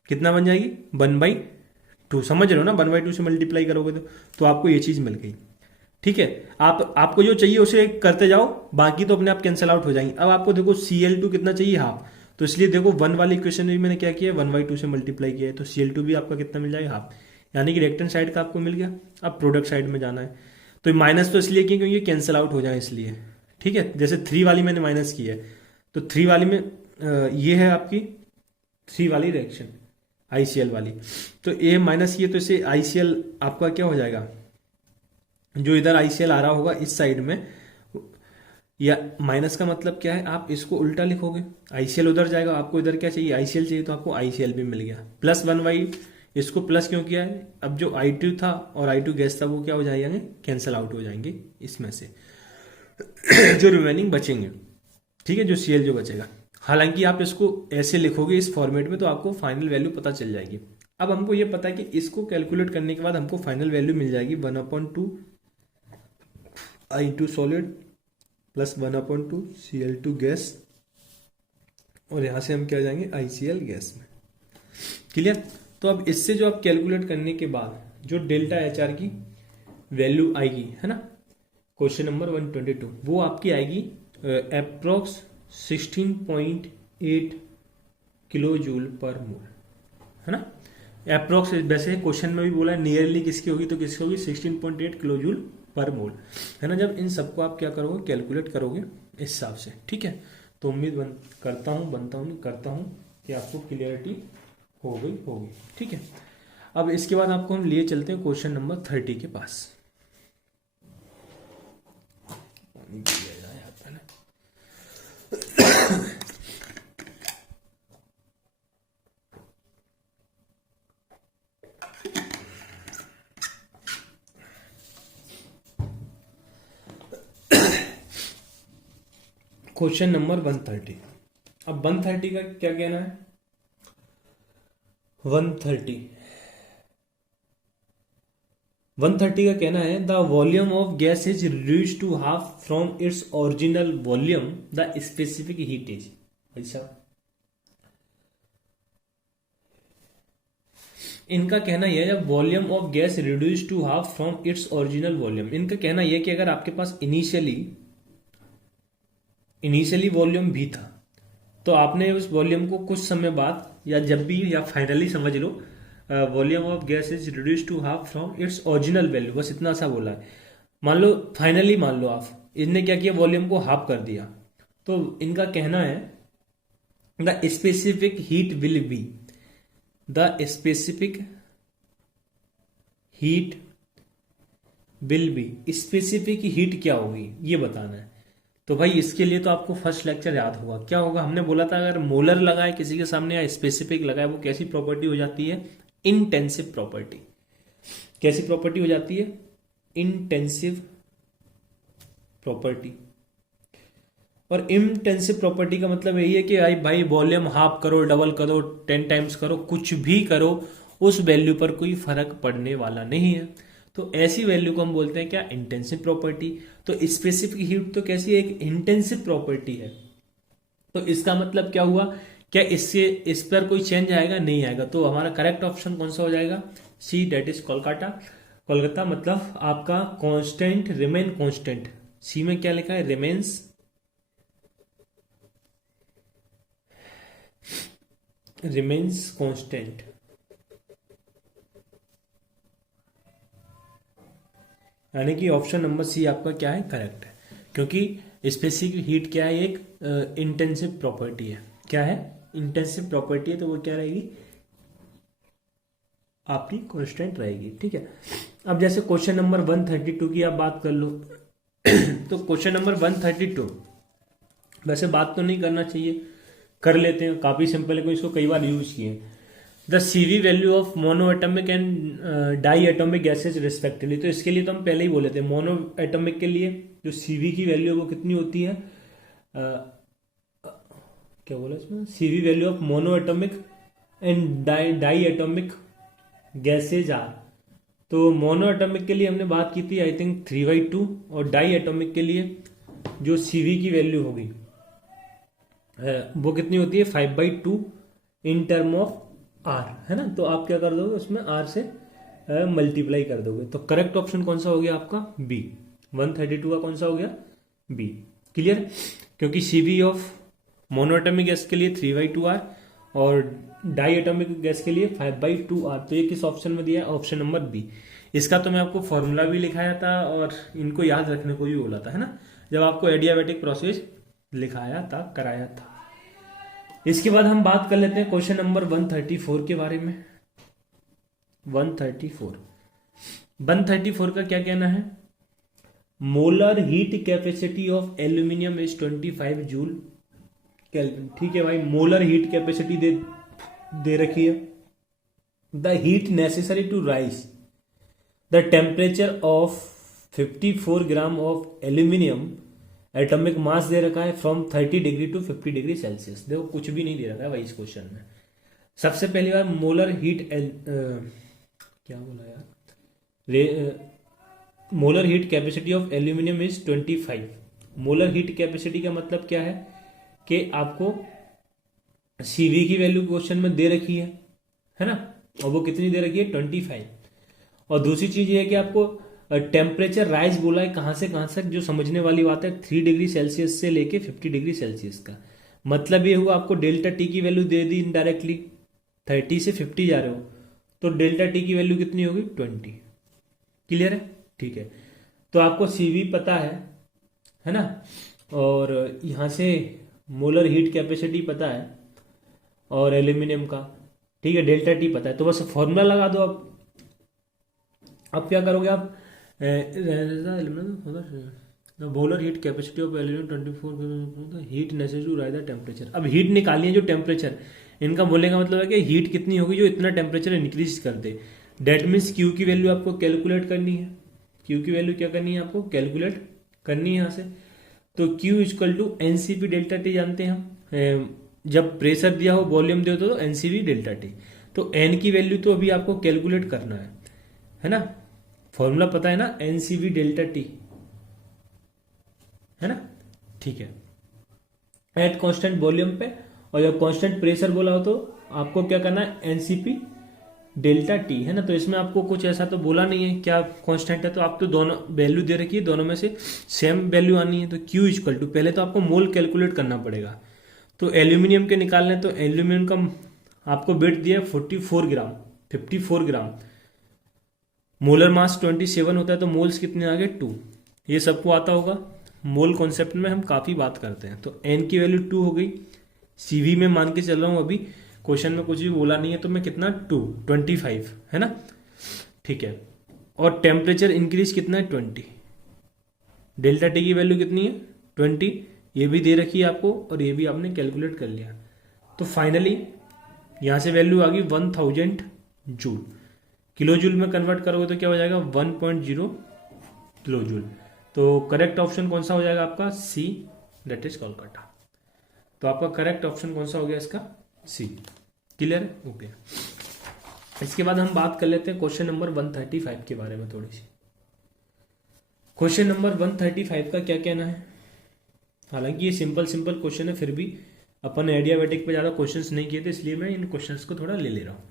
कितना बन जाएगी, 1/2, समझ रहे हो ना, 1/2 से मल्टीप्लाई करोगे तो आपको ये चीज मिल गई। ठीक है, आपको जो चाहिए उसे करते जाओ, बाकी तो अपने आप कैंसिल आउट हो जाएंगे। अब आपको देखो Cl2 कितना चाहिए, हाफ, तो इसलिए देखो 1 वाली इक्वेशन में मैंने क्या किया, 1/2 से मल्टीप्लाई किया है, तो Cl2 भी आपका कितना मिल जाएगा, हाफ, यानी कि रिएक्टेंट साइड का आपको मिल गया। अब प्रोडक्ट साइड में जाना है, तो माइनस तो इसलिए किया क्योंकि कैंसिल आउट हो जाए इसलिए। ठीक है, जैसे 3 वाली मैंने माइनस की है, तो 3 वाली में ये है आपकी 3 वाली रिएक्शन ICl वाली, तो ए माइनस किए तो इसे ICl आपका क्या हो जाएगा, जो इधर ICl आ रहा होगा इस साइड में, या माइनस का मतलब क्या है, आप इसको उल्टा लिखोगे, ICl उधर जाएगा, आपको इधर क्या चाहिए, ICl चाहिए, तो आपको ICl भी मिल गया। प्लस 1/, इसको प्लस क्यों किया है, अब जो I2 था और I2 गैस था वो क्या हो जाएंगे, कैंसिल आउट हो जाएंगे इसमें से जो रिमेनिंग बचेंगे। ठीक है, जो Cl जो बचेगा, हालांकि आप इसको ऐसे लिखोगे इस फॉर्मेट में तो आपको फाइनल वैल्यू पता चल जाएगी। अब हमको ये पता है कि इसको कैलकुलेट करने के बाद हमको फाइनल वैल्यू मिल जाएगी 1/2 I2 solid plus 1/2 Cl2 gas, और यहां से हम क्या जाएंगे ICl गैस में। क्लियर। तो अब इससे जो आप कैलकुलेट करने के बाद जो डेल्टा HR की वैल्यू आएगी, है ना, क्वेश्चन नंबर 122, वो आपकी आएगी अप्रोक्स 16.8 किलो जूल पर मोल, है ना। अप्रोक्स, वैसे क्वेश्चन में भी बोला है नियरली किसकी होगी, तो किसकी होगी 16.8 किलो जूल पर मोल, है ना। जब इन सबको आप क्या करोगे, कैलकुलेट करोगे इस हिसाब से। ठीक है, तो उम्मीद करता हूं कि आपको क्लियरिटी हो गई होगी। ठीक है, अब इसके बाद आपको हम लिए चलते हैं क्वेश्चन नंबर 30 के पास। Question number 130। अब 130 का क्या कहना है, 130 का कहना है the volume of gas is reduced to half from its original volume, the specific heat is. अच्छा, इनका कहना यह है जब volume of gas reduce to half from its original volume, इनका कहना यह कि अगर आपके पास इनिशियली वॉल्यूम भी था, तो आपने उस वॉल्यूम को कुछ समय बाद या जब भी या फाइनली समझ लो, volume of gas is reduce to half from its original value, बस इतना सा बोला है। मान लो फाइनली मान लो आप, इनने क्या किया, वॉल्यूम को हाफ कर दिया। तो इनका कहना है the specific heat will be, the specific heat will be, specific heat क्या होगी ये बताना है। तो भाई इसके लिए तो आपको फर्स्ट लेक्चर याद होगा, क्या होगा, हमने बोला था अगर मोलर लगाए किसी के सामने या स्पेसिफिक लगाए, वो कैसी प्रॉपर्टी हो जाती है, इंटेंसिव प्रॉपर्टी। कैसी प्रॉपर्टी हो जाती है, इंटेंसिव प्रॉपर्टी। और इंटेंसिव प्रॉपर्टी का मतलब यही है कि भाई वॉल्यूम हाफ करो, डबल करो, 10 टाइम्स करो, कुछ भी करो, उस वैल्यू पर कोई फर्क पड़ने वाला नहीं है। तो ऐसी वैल्यू को हम बोलते हैं क्या, इंटेंसिव प्रॉपर्टी। तो स्पेसिफिक हीट तो कैसी एक इंटेंसिव प्रॉपर्टी है। तो इसका मतलब क्या हुआ, क्या इससे इस पर कोई चेंज आएगा, नहीं आएगा। तो हमारा करेक्ट ऑप्शन कौन सा हो जाएगा, सी, डेट इज कोलकाता। कोलकाता मतलब आपका कांस्टेंट, रिमेन कांस्टेंट। सी में क्या लिखा है, रिमेन्स कांस्टेंट। यानी कि ऑप्शन नंबर सी आपका क्या है, करेक्ट है। क्योंकि स्पेसिफिक हीट क्या है, एक इंटेंसिव प्रॉपर्टी है। क्या है, इंटेंसिव प्रॉपर्टी है, तो वो क्या रहेगी, आपकी कांस्टेंट रहेगी। ठीक है। अब जैसे क्वेश्चन नंबर 132 की आप बात कर लो तो क्वेश्चन नंबर 132 वैसे बात तो नहीं करना चाहिए, कर लेते हैं, काफी सिंपल है, इसको कई बार यूज किए। The CV value of monoatomic and diatomic gases respectively. तो इसके लिए तो हम पहले ही बोले थे, मोनो एटॉमिक के लिए जो सीवी की वैल्यू है वो कितनी होती है, क्या बोला इसमें, CV value of monoatomic and diatomic gases are. तो मोनो एटॉमिक के लिए हमने बात की थी आई थिंक 3/2, और डाई एटॉमिक के लिए जो सीवी की वैल्यू होगी वो कितनी होती है, 5/2 इन टर्म ऑफ आर, है ना। तो आप क्या कर दोगे, उसमें आर से मल्टीप्लाई कर दोगे। तो करेक्ट ऑप्शन कौन सा हो गया आपका, बी। 132 का कौन सा हो गया, बी। क्लियर। क्योंकि सीवी ऑफ मोनोएटॉमिक गैस के लिए 3/2 आर और डाई एटॉमिक गैस के लिए 5/2 आर। तो ये किस ऑप्शन में दिया है, ऑप्शन नंबर बी। इसका तो मैं आपको फॉर्मूला भी लिखाया था और इनको याद रखने को भी बोला था, है ना, जब आपको एडियाबैटिक प्रोसेस लिखाया था, कराया था। इसके बाद हम बात कर लेते हैं क्वेश्चन नंबर 134 के बारे में। 134 का क्या कहना है, molar heat capacity of aluminium is 25 joule kelvin. ठीक है भाई, मोलर हीट कैपेसिटी दे रखी है। The heat necessary to rise the temperature of 54 gram of aluminium, atomic mass दे रखा है from 30 degree to 50 degree Celsius. देखो कुछ भी नहीं दे रखा है भाई इस क्वेश्चन में। सबसे पहली बार मोलर हीट क्या बोला यार, molar heat capacity of aluminium is 25। Molar heat capacity का मतलब क्या है कि आपको सीवी की वैल्यू क्वेश्चन में दे रखी है ना, और वो कितनी दे रखी है, 25। और दूसरी चीज ये है कि आपको टेम्परेचर राइज बोला है कहां से कहां तक, जो समझने वाली बात है 3 डिग्री सेल्सियस से लेके 50 डिग्री सेल्सियस का। मतलब ये हुआ आपको डेल्टा टी की वैल्यू दे दी इनडायरेक्टली, 30 से 50 जा रहे हो, तो डेल्टा टी की वैल्यू कितनी होगी, 20। क्लियर है, ठीक है। तो आपको सीवी पता है ना, और यहां से मोलर हीट कैपेसिटी पता है और एल्यूमिनियम का, ठीक है, डेल्टा टी पता है, तो बस फॉर्मूला लगा दो। अब क्या करोगे आप, molar heat capacity of aluminium 24 heat necessary to rise the temperature. अब हीट निकालनी है, जो टेम्परेचर इनका बोलने का मतलब है कि हीट कितनी होगी जो इतना टेम्परेचर इंक्रीज कर दे। डेट मीन्स क्यू की वैल्यू आपको कैलकुलेट करनी है। क्यू की वैल्यू क्या करनी है, आपको कैलकुलेट करनी है यहाँ से। तो Q equal to NCP delta T जानते हैं हम, जब प्रेशर दिया हो वॉल्यूम दिया हो तो एनसीपी डेल्टा टी। तो एन की वैल्यू तो अभी आपको कैलकुलेट करना है ना, फॉर्मूला पता है ना, एनसीवी डेल्टा टी, है ना, ठीक है, एट कांस्टेंट वॉल्यूम पे। और जब कांस्टेंट प्रेशर बोला हो तो आपको क्या करना है, एनसीपी डेल्टा टी है ना, तो इसमें आपको कुछ ऐसा तो बोला नहीं है क्या कांस्टेंट है, तो आप तो दोनों वैल्यू दे रखी है, दोनों में से सेम वैल्यू आनी है। तो Q इक्वल टू, पहले तो आपको मोल कैलकुलेट करना पड़ेगा। तो एल्यूमिनियम के निकालने, तो एल्यूमिनियम का आपको वेट दिया है 44 ग्राम, 54 ग्राम। मोलर मास 27 होता है, तो मोल्स कितने आ गए 2। ये सबको आता होगा, मोल कॉन्सेप्ट में हम काफ़ी बात करते हैं। तो एन की वैल्यू 2 हो गई। सीवी में मान के चल रहा हूँ, अभी क्वेश्चन में कुछ भी बोला नहीं है, तो मैं कितना 25 है ना, ठीक है। और टेम्परेचर इंक्रीज कितना है 20। डेल्टा टी की वैल्यू कितनी है 20, ये भी दे रखी है आपको, और ये भी आपने कैलकुलेट कर लिया। तो फाइनली यहाँ से वैल्यू आ गई 1000 जूल। किलो जूल में कन्वर्ट करोगे तो क्या हो जाएगा 1.0 किलो जूल। तो करेक्ट ऑप्शन कौन सा हो जाएगा आपका सी, दैट इज कोलकाता। तो आपका करेक्ट ऑप्शन कौन सा हो गया इसका सी। क्लियर है, ओके। इसके बाद हम बात कर लेते हैं क्वेश्चन नंबर 135 के बारे में थोड़ी सी। क्वेश्चन नंबर 135 का क्या कहना है, हालांकि ये सिंपल सिंपल क्वेश्चन है, फिर भी अपन एडियाबेटिक पे ज्यादा क्वेश्चंस नहीं किए थे, इसलिए मैं इन क्वेश्चंस को थोड़ा ले ले रहा हूँ।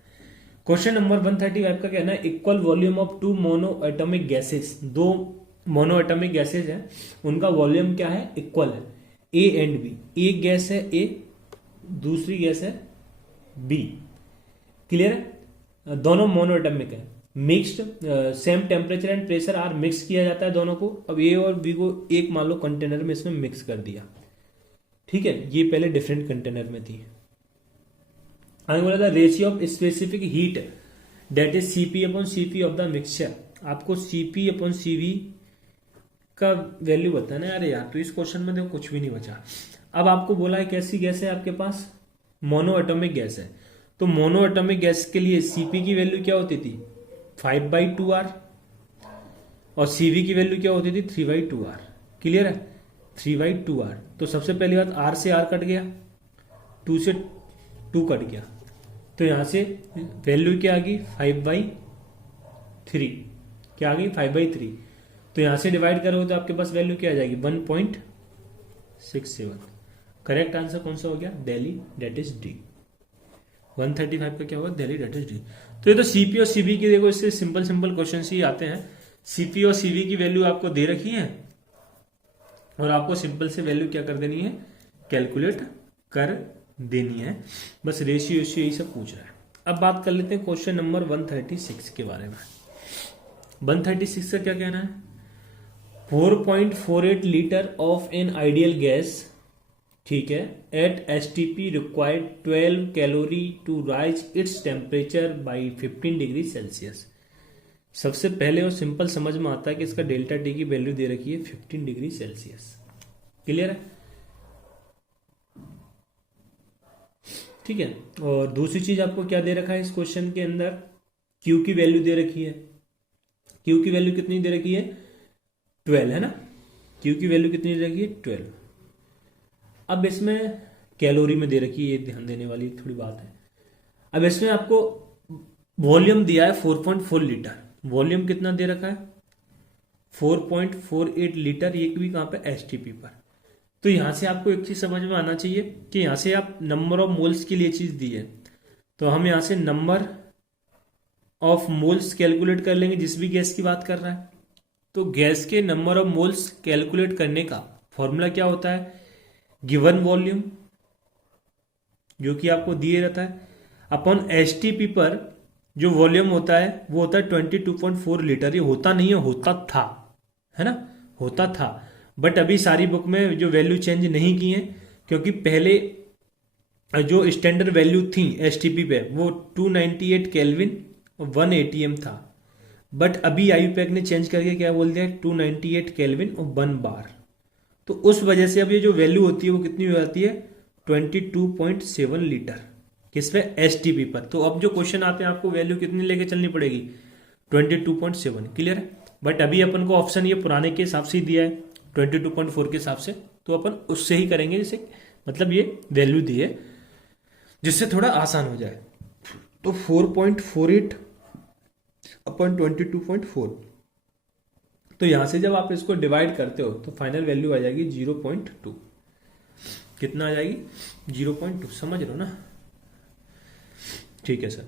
क्वेश्चन नंबर 135 का कहना है equal volume of two monoatomic gases. दो मोनो एटॉमिक गैसेज हैं, उनका वॉल्यूम क्या है इक्वल है, ए एंड बी। एक गैस है ए, दूसरी गैस है बी। क्लियर है, दोनों मोनो एटॉमिक है, mixed, same temperature and pressure are mix किया जाता है दोनों को। अब ए और बी को एक मान लो कंटेनर में इसमें मिक्स कर दिया, ठीक है, ये पहले डिफरेंट कंटेनर में थी। आगे बोला था ratio of specific heat that is CP upon CP of the mixture. आपको सीपी अपॉन सीवी का वैल्यू बताना है। अरे यार, तो इस क्वेश्चन में देखो कुछ भी नहीं बचा। अब आपको बोला है कैसी गैस है आपके पास, मोनो एटॉमिक गैस है। तो मोनो एटॉमिक गैस के लिए सीपी की वैल्यू क्या होती थी 5/2r, और सीवी की वैल्यू क्या होती थी 3/2r। क्लियर है, 3/2r। तो सबसे पहली बात r से r कट गया, 2 से 2 कट गया, तो यहां से वैल्यू क्या आ गई 5/3। क्या आ गई 5/3। तो यहां से डिवाइड करोगे तो आपके पास वैल्यू क्या आ जाएगी 1.67। करेक्ट आंसर कौन सा हो गया दिल्ली, डेट इज डी। 135 का क्या होगा दिल्ली, डेट इज डी। तो ये तो सीपी और सीवी की देखो, इससे सिंपल सिंपल क्वेश्चन ही आते हैं। सीपी और सीवी की वैल्यू आपको दे रखी है, और आपको सिंपल से वैल्यू क्या कर देनी है कैलकुलेट कर देनी है, बस रेशियो यही सब पूछ रहा है। अब बात कर लेते हैं क्वेश्चन नंबर 136 के बारे में। 136 का क्या कहना है 4.48 litre of an ideal gas, ठीक है, at STP required 12 calorie to rise its temperature by 15 degree Celsius. सबसे पहले और सिंपल समझ में आता है कि इसका डेल्टा टी की वैल्यू दे रखी है 15 डिग्री सेल्सियस। क्लियर है, ठीक है। और दूसरी चीज आपको क्या दे रखा है इस क्वेश्चन के अंदर, क्यू की वैल्यू दे रखी है। क्यू की वैल्यू कितनी दे रखी है 12 है ना, क्यू की वैल्यू कितनी दे रखी है 12। अब इसमें कैलोरी में दे रखी है, ये ध्यान देने वाली थोड़ी बात है। अब इसमें आपको वॉल्यूम दिया है 4.4 लीटर, वॉल्यूम कितना दे रखा है 4.48 लीटर, ये भी कहां पे एसटीपी पर। तो यहां से आपको एक चीज समझ में आना चाहिए कि यहां से आप नंबर ऑफ मोल्स के लिए चीज दी है, तो हम यहां से नंबर ऑफ मोल्स कैलकुलेट कर लेंगे जिस भी गैस की बात कर रहा है। तो गैस के नंबर ऑफ मोल्स कैलकुलेट करने का फॉर्मूला क्या होता है गिवन वॉल्यूम, जो कि आपको दिए रहता है, अपॉन एसटीपी पर जो वॉल्यूम होता है वो होता है 22.4 लीटर। ये होता नहीं है, होता था, है ना, होता था, बट अभी सारी बुक में जो वैल्यू चेंज नहीं की है, क्योंकि पहले जो स्टैंडर्ड वैल्यू थी एसटीपी पे वो 298 केल्विन और 1 एटीएम था, बट अभी आईयूपैक ने चेंज करके क्या बोल दिया 298 केल्विन और 1 बार। तो उस वजह से अब ये जो वैल्यू होती है वो कितनी हो जाती है 22.7 लीटर, किस पे एसटीपी पर। तो अब जो क्वेश्चन आते हैं आपको वैल्यू कितनी लेके चलनी पड़ेगी 22.7। क्लियर है, बट अभी अपन को ऑप्शन ये पुराने के हिसाब से ही दिया है 22.4 के हिसाब से, तो अपन उससे ही करेंगे, जैसे मतलब ये वैल्यू दी है जिससे थोड़ा आसान हो जाए। तो 4.48 अपन 22.4, तो यहां से जब आप इसको डिवाइड करते हो तो फाइनल वैल्यू आ जाएगी 0.2। कितना आ जाएगी 0.2, समझ लो ना, ठीक है सर।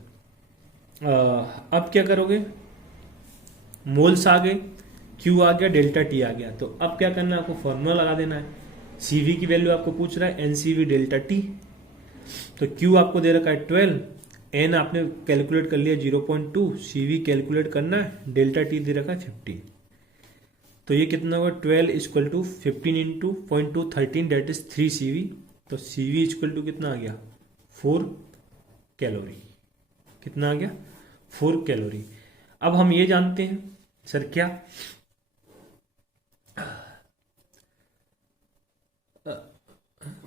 अब क्या करोगे, मोल्स आ गए, क्यू आ गया, डेल्टा टी आ गया, तो अब क्या करना है आपको, फॉर्मूला लगा देना है। सीवी की वैल्यू आपको पूछ रहा है एनसीवी डेल्टा टी, तो क्यू आपको दे रखा है 12, एन आपने कैलकुलेट कर लिया 0.2, सीवी कैलकुलेट करना है, डेल्टा टी दे रखा है 15। तो ये कितना होगा, 12 equal to 15 into 0.2 13, that is 3 CV. तो सीवी इक्वल टू कितना आ गया, 4 कैलोरी। कितना आ गया, 4 कैलोरी। अब हम ये जानते हैं सर क्या,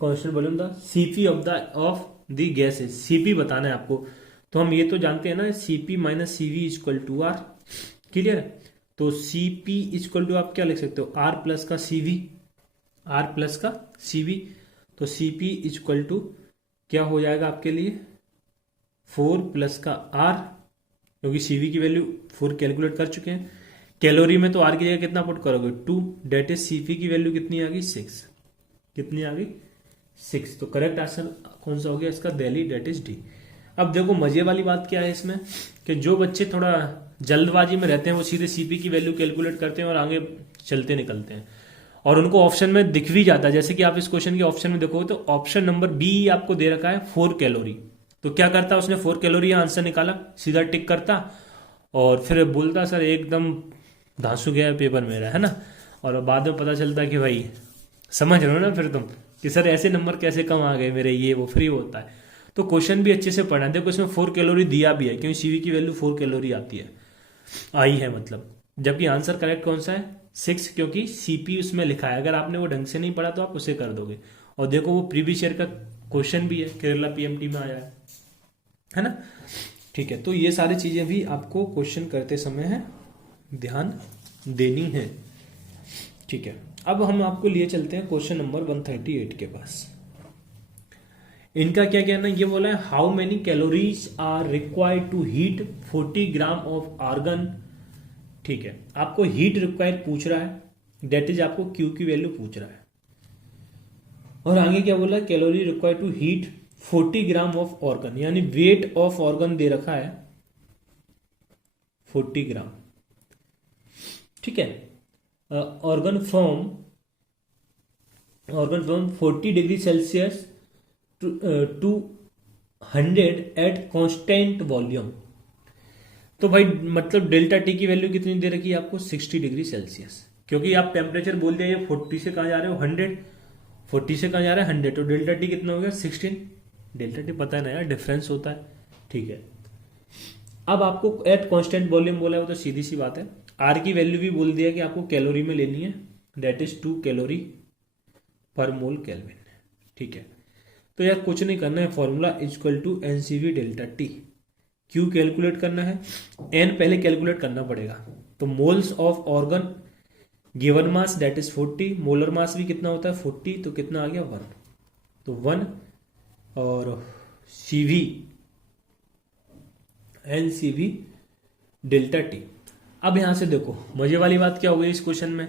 कांस्टेंट वॉल्यूम था, CP of the gases, CP बताना है आपको। तो हम ये तो जानते हैं ना, CP minus CV equal to R, clear है। तो सीपी इक्वल टू आप क्या लिख सकते हो, आर प्लस का सीवी, आर प्लस का सीवी। तो सीपी इक्वल टू क्या हो जाएगा आपके लिए, 4 प्लस का आर, क्योंकि सीवी की वैल्यू 4 कैलकुलेट कर चुके हैं। कैलोरी में तो आर की जगह कितना पुट करोगे, 2, डेट इज सीपी की वैल्यू कितनी आ गई, 6। कितनी आ गई, 6। तो करेक्ट आंसर कौन सा हो गया इसका, दिल्ली, डेट इज डी। अब देखो मजे वाली बात क्या है इसमें, कि जो बच्चे थोड़ा जल्दबाजी में रहते हैं वो सीधे सीपी की वैल्यू कैलकुलेट करते हैं और आगे चलते निकलते हैं, और उनको ऑप्शन में दिख भी जाता है। जैसे कि आप इस क्वेश्चन के ऑप्शन में देखोगे तो ऑप्शन नंबर बी आपको दे रखा है 4 कैलोरी। तो क्या करता, उसने 4 कैलोरी आंसर निकाला, सीधा टिक करता और फिर बोलता सर एकदम धांसू गया पेपर मेरा, है ना। और बाद में पता चलता कि भाई, समझ रहे हो ना फिर तुम, कि सर ऐसे नंबर कैसे कम आ गए मेरे, ये वो फ्री होता है। तो क्वेश्चन भी अच्छे से पढ़ना, देखो इसमें 4 कैलोरी दिया भी है, क्योंकि सीवी की वैल्यू 4 कैलोरी आती है, आई है मतलब। जबकि आंसर करेक्ट कौन सा है, 6, क्योंकि सीपी उसमें लिखा है। अगर आपने वो ढंग से नहीं पढ़ा तो आप उसे कर दोगे। और देखो वो प्रीवियस ईयर का क्वेश्चन भी है, केरला पीएमटी में आया है ना। ठीक है, तो ये सारी चीजें भी आपको क्वेश्चन करते समय है ध्यान देनी है। ठीक है, अब हम आपको लिए चलते हैं क्वेश्चन नंबर 138 के पास। इनका क्या कहना है, ये बोला है how many calories are required to heat 40 gram of argon. ठीक है, आपको हीट रिक्वायर्ड पूछ रहा है, डेट इज आपको क्यू की वैल्यू पूछ रहा है। और आगे क्या बोला, calorie required to heat 40 gram of argon, यानी वेट ऑफ ऑर्गन दे रखा है 40 ग्राम। ठीक है, argon from 40 degree Celsius to 100 at constant volume. तो भाई मतलब डेल्टा टी की वैल्यू कितनी दे रखी है आपको, 60 डिग्री सेल्सियस। क्योंकि आप टेम्परेचर बोल दिया, ये 40 से कहाँ जा रहे हो, 100, 40 से कहाँ जा रहा है, 100, तो डेल्टा टी कितना हो गया, 16। डेल्टा टी पता है ना यार, डिफरेंस होता है। ठीक है, अब आपको एट कांस्टेंट वॉल्यूम बोला है, वो तो सीधी सी बात है। आर की वैल्यू भी बोल दिया कि आपको कैलोरी में लेनी है, डेट इज 2 कैलोरी पर मोल केल्विन। ठीक है, तो यार कुछ नहीं करना है, formula equal to n C v delta T. Q calculate करना है, एन पहले कैलकुलेट करना पड़ेगा। तो moles of argon given mass that is 40, molar mass भी कितना होता है 40, तो कितना आ गया 1। तो 1 और C v n C v delta T. अब यहां से देखो मजे वाली बात क्या हो गई इस क्वेश्चन में,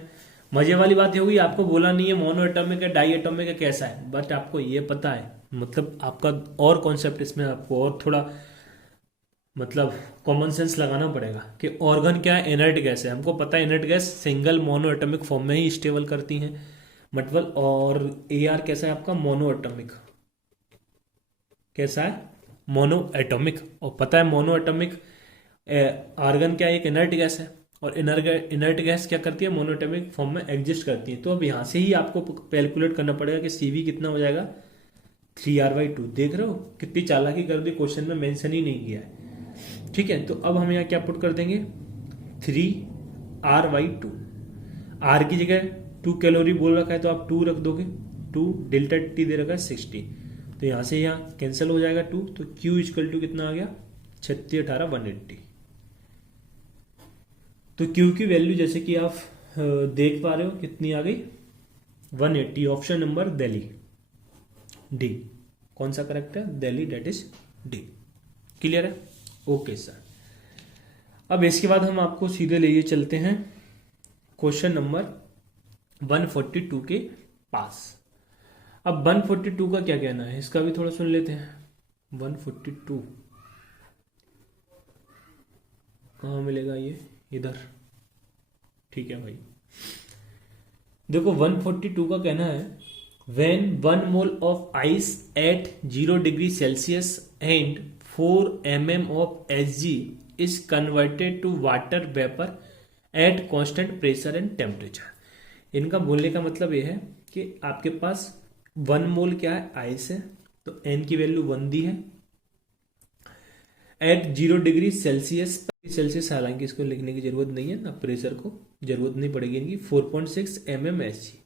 मजे वाली बात ये होगी, आपको बोला नहीं है मोनो एटॉमिक है डाई एटॉमिक है कैसा है, बट आपको ये पता है, मतलब आपका और कॉन्सेप्ट इसमें आपको और थोड़ा मतलब कॉमन सेंस लगाना पड़ेगा कि ऑर्गन क्या है, इनर्ट गैस है। हमको पता है inert gas single mono atomic form में ही स्टेबल करती हैं मतलब, और ए आर कैसा है आपका, मोनो एटॉमिक। कैसा है, मोनो एटॉमिक। और पता है मोनो एटॉमिक आर्गन क्या है, एक इनर्ट गैस है, और इनर्ट गैस क्या करती है, मोनोएटॉमिक फॉर्म में एग्जिस्ट करती है। तो अब यहां से ही आपको कैलकुलेट करना पड़ेगा कि सीवी कितना हो जाएगा, 3r/2। देख रहे हो कितनी चालाकी कर दी, क्वेश्चन में मेंशन ही नहीं किया है। ठीक है, तो अब हम यहाँ क्या पुट कर देंगे, 3r/2। आर की जगह 2 कैलोरी बोल रखा है तो आप 2 रख दोगे, 2 डेल्टा टी दे रखा है 60, तो यहां से यहाँ कैंसिल हो जाएगा 2। तो Q इक्वल टू कितना आ गया, 36 18 180। तो Q की वैल्यू जैसे कि आप देख पा रहे हो कितनी आ गई, 180। Option number Delhi, D. कौन सा करेक्ट है, Delhi, that is D. Clear है, ओके सर। अब इसके बाद हम आपको सीधे ले चलते हैं क्वेश्चन नंबर 142 के पास। अब 142 का क्या कहना है इसका भी थोड़ा सुन लेते हैं। 142 कहाँ मिलेगा ये, इधर। ठीक है भाई, देखो 142 का कहना है when 1 mole of ice at 0 degree Celsius and 4 mm of Hg is converted to water vapor at constant pressure and temperature। इनका बोलने का मतलब ये है कि आपके पास 1 मोल क्या है, आइस है, तो n की वैल्यू 1 दी है एट 0 डिग्री सेल्सियस। सेल्सियस हालांकि इसको लिखने की जरूरत नहीं है ना, प्रेशर को जरूरत नहीं पड़ेगी इनकी। 4.6 mm Hg,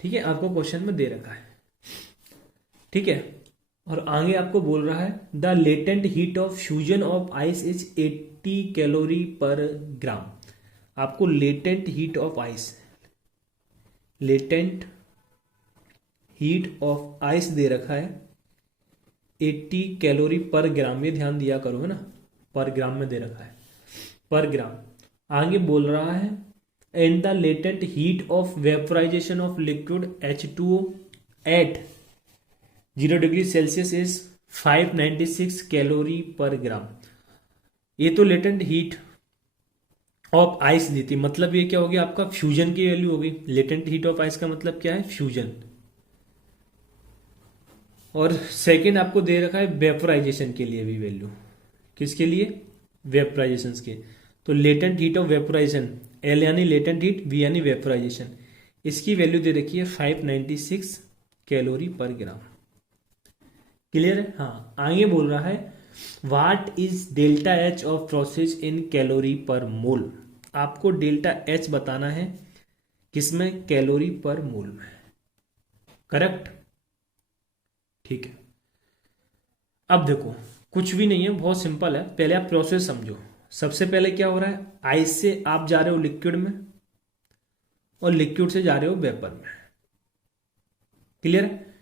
ठीक है, आपको क्वेश्चन में दे रखा है। ठीक है, और आगे आपको बोल रहा है the latent heat of fusion of ice is 80 calorie per gram. आपको latent heat of ice, latent heat of ice दे रखा है 80 कैलोरी पर ग्राम। ये ध्यान दिया करो, है ना, पर ग्राम में दे रखा है, पर ग्राम। आगे बोल रहा है and the latent heat of vaporization of liquid H2O at 0 degree Celsius is 596 calorie per ग्राम। ये तो लेटेंट हीट ऑफ आइस दी थी, मतलब ये क्या हो गया आपका, फ्यूजन की वैल्यू हो गई। लेटेंट हीट ऑफ आइस का मतलब क्या है, फ्यूजन। और सेकंड आपको दे रखा है वेपोराइजेशन के लिए भी वैल्यू, किसके लिए, वेपोराइजेशन के। तो latent heat of vaporisation, L यानी लेटेंट हीट, वी यानी वेपोराइजेशन, इसकी वैल्यू दे रखी है 596 कैलोरी पर ग्राम। क्लियर है। हाँ, आगे बोल रहा है what is delta H of process in calorie पर मोल। आपको डेल्टा एच बताना है किसमें, कैलोरी पर मोल में। करेक्ट, ठीक है। अब देखो कुछ भी नहीं है, बहुत सिंपल है। पहले आप प्रोसेस समझो। सबसे पहले क्या हो रहा है, आइस से आप जा रहे हो लिक्विड में और लिक्विड से जा रहे हो वेपर में। क्लियर है।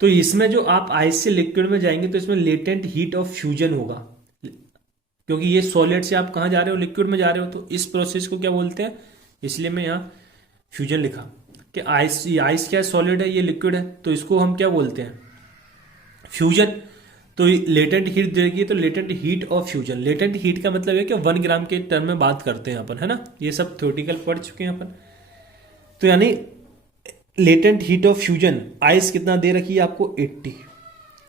तो इसमें जो आप आइस से लिक्विड में जाएंगे तो इसमें लेटेंट हीट ऑफ फ्यूजन होगा, क्योंकि ये सॉलिड से आप कहां जा रहे हो, लिक्विड में जा रहे हो। तो इस प्रोसेस को क्या बोलते हैं, इसलिए मैं यहां फ्यूजन लिखा कि आइस, ये आइस क्या है, सॉलिड है, ये लिक्विड है, तो इसको हम क्या बोलते हैं, फ्यूजन। तो लेटेंट हीट देगी, तो latent heat of fusion. Latent heat का मतलब है कि 1 ग्राम के टर्म में बात करते हैं अपन, है ना, ये सब थ्योरेटिकल पढ़ चुके हैं अपन। तो यानी latent heat of fusion, ice कितना दे रखी है आपको, 80।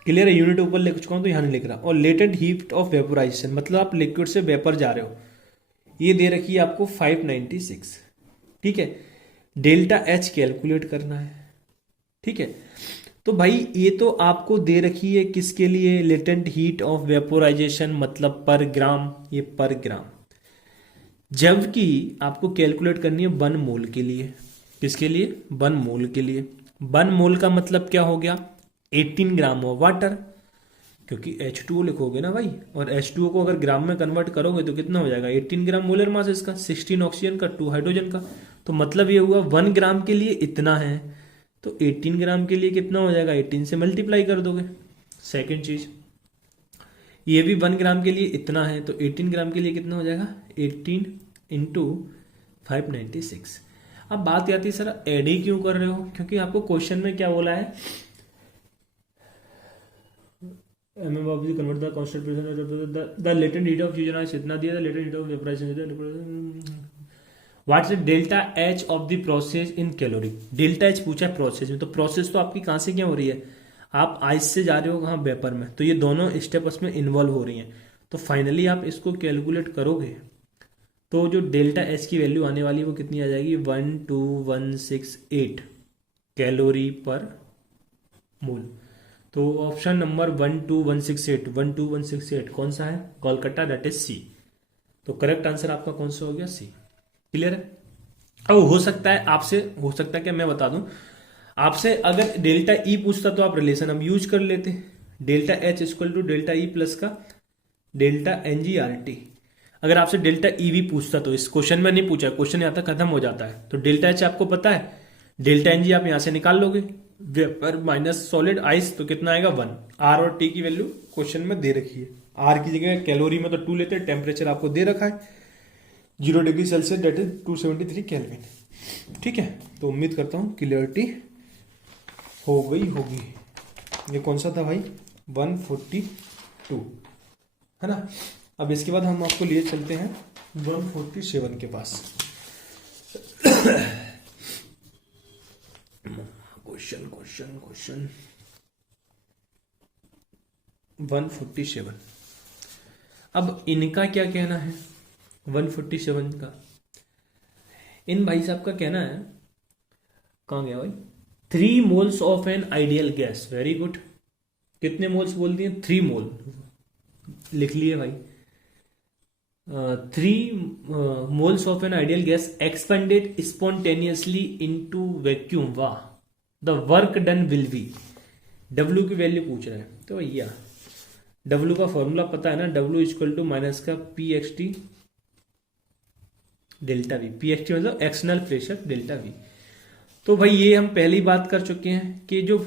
क्लियर है, यूनिट ऊपर लिख चुका हूं तो यहां नहीं लिख रहा। और लेटेंट हीट ऑफ वेपोराइजेशन मतलब आप लिक्विड से वेपर जा रहे हो, ये दे रखी है आपको 596। ठीक है, डेल्टा एच कैलकुलेट करना है। ठीक है, तो भाई ये तो आपको दे रखी है किसके लिए, लेटेंट हीट ऑफ वेपोराइजेशन मतलब पर ग्राम, ये पर ग्राम। जबकि आपको कैलकुलेट करनी है 1 मोल के लिए, किसके लिए, 1 मोल के लिए। 1 मोल का मतलब क्या हो गया, 18 ग्राम ऑफ वाटर, क्योंकि H2O लिखोगे ना भाई, और H2O को अगर ग्राम में कन्वर्ट करोगे तो कितना हो जाएगा, 18 ग्राम मोलर मास इसका, 16 ऑक्सीजन का, 2 हाइड्रोजन का। तो मतलब ये हुआ 1 ग्राम के लिए इतना है, तो 18 ग्राम के लिए कितना हो जाएगा, 18 से मल्टीप्लाई कर दोगे। सेकेंड चीज, ये भी 1 ग्राम के लिए इतना है, तो 18 ग्राम के लिए कितना हो जाएगा, 18 इंटू 596। अब बात आती है सर एड ही क्यों कर रहे हो, क्योंकि आपको क्वेश्चन में क्या बोला है, convert the constant pressure the latent heat of fusion ice इतना दिया, the latent heat of vaporisation what's is delta H of the process in calorie. Delta H पूछा है प्रोसेस में, तो प्रोसेस तो आपकी कहां से क्या हो रही है, आप आइस से जा रहे हो कहां, वेपर में, तो ये दोनों स्टेप उसमें इन्वॉल्व हो रही हैं। तो फाइनली आप इसको कैलकुलेट करोगे तो जो डेल्टा एच की वैल्यू आने वाली है वो कितनी आ जाएगी, 12168 कैलोरी पर मोल। तो ऑप्शन नंबर 12168 कौन सा है, कोलकाता, दैट इज सी। तो करेक्ट आंसर आपका कौन सा हो गया, सी। क्लियर है। अब हो सकता है आपसे, हो सकता है क्या मैं बता दूं आपसे, अगर डेल्टा ई पूछता तो आप रिलेशन हम यूज कर लेते, delta H equal to delta E plus का डेल्टा एनजीआरटी। अगर आपसे डेल्टा ई भी पूछता तो, इस क्वेश्चन में नहीं पूछा, क्वेश्चन यहाँ तक खत्म हो जाता है। तो डेल्टा एच आपको पता है, डेल्टा एनजी आप यहां से निकाल लोगे, वेपर माइनस सॉलिड आइस, तो कितना आएगा 1। आर और टी की वैल्यू क्वेश्चन में दे रखी है, आर की जगह कैलोरी में तो 2 लेते हैं, टेम्परेचर आपको दे रखा है 0 degree Celsius, that is 273 kelvin. ठीक है, तो उम्मीद करता हूं क्लियरिटी हो गई होगी। ये कौन सा था भाई, 142 है ना। अब इसके बाद हम आपको लिए चलते हैं 147 के पास। Question question question 147। अब इनका क्या कहना है 147 का? इन भाई साहब का कहना है, कहाँ गया भाई, 3 moles of an ideal gas. Very good. कितने मोल्स बोल दिए? 3 मोल लिख लिए भाई। 3 moles of an ideal gas expanded spontaneously into vacuum। वाह। The work done will be, W की वैल्यू पूछ रहे हैं तो भैया W का फॉर्मूला पता है ना, W इक्वल टू माइनस का PXT डेल्टा V। PXT मतलब एक्सटर्नल प्रेशर डेल्टा V। तो भाई ये हम पहली बात कर चुके हैं कि जो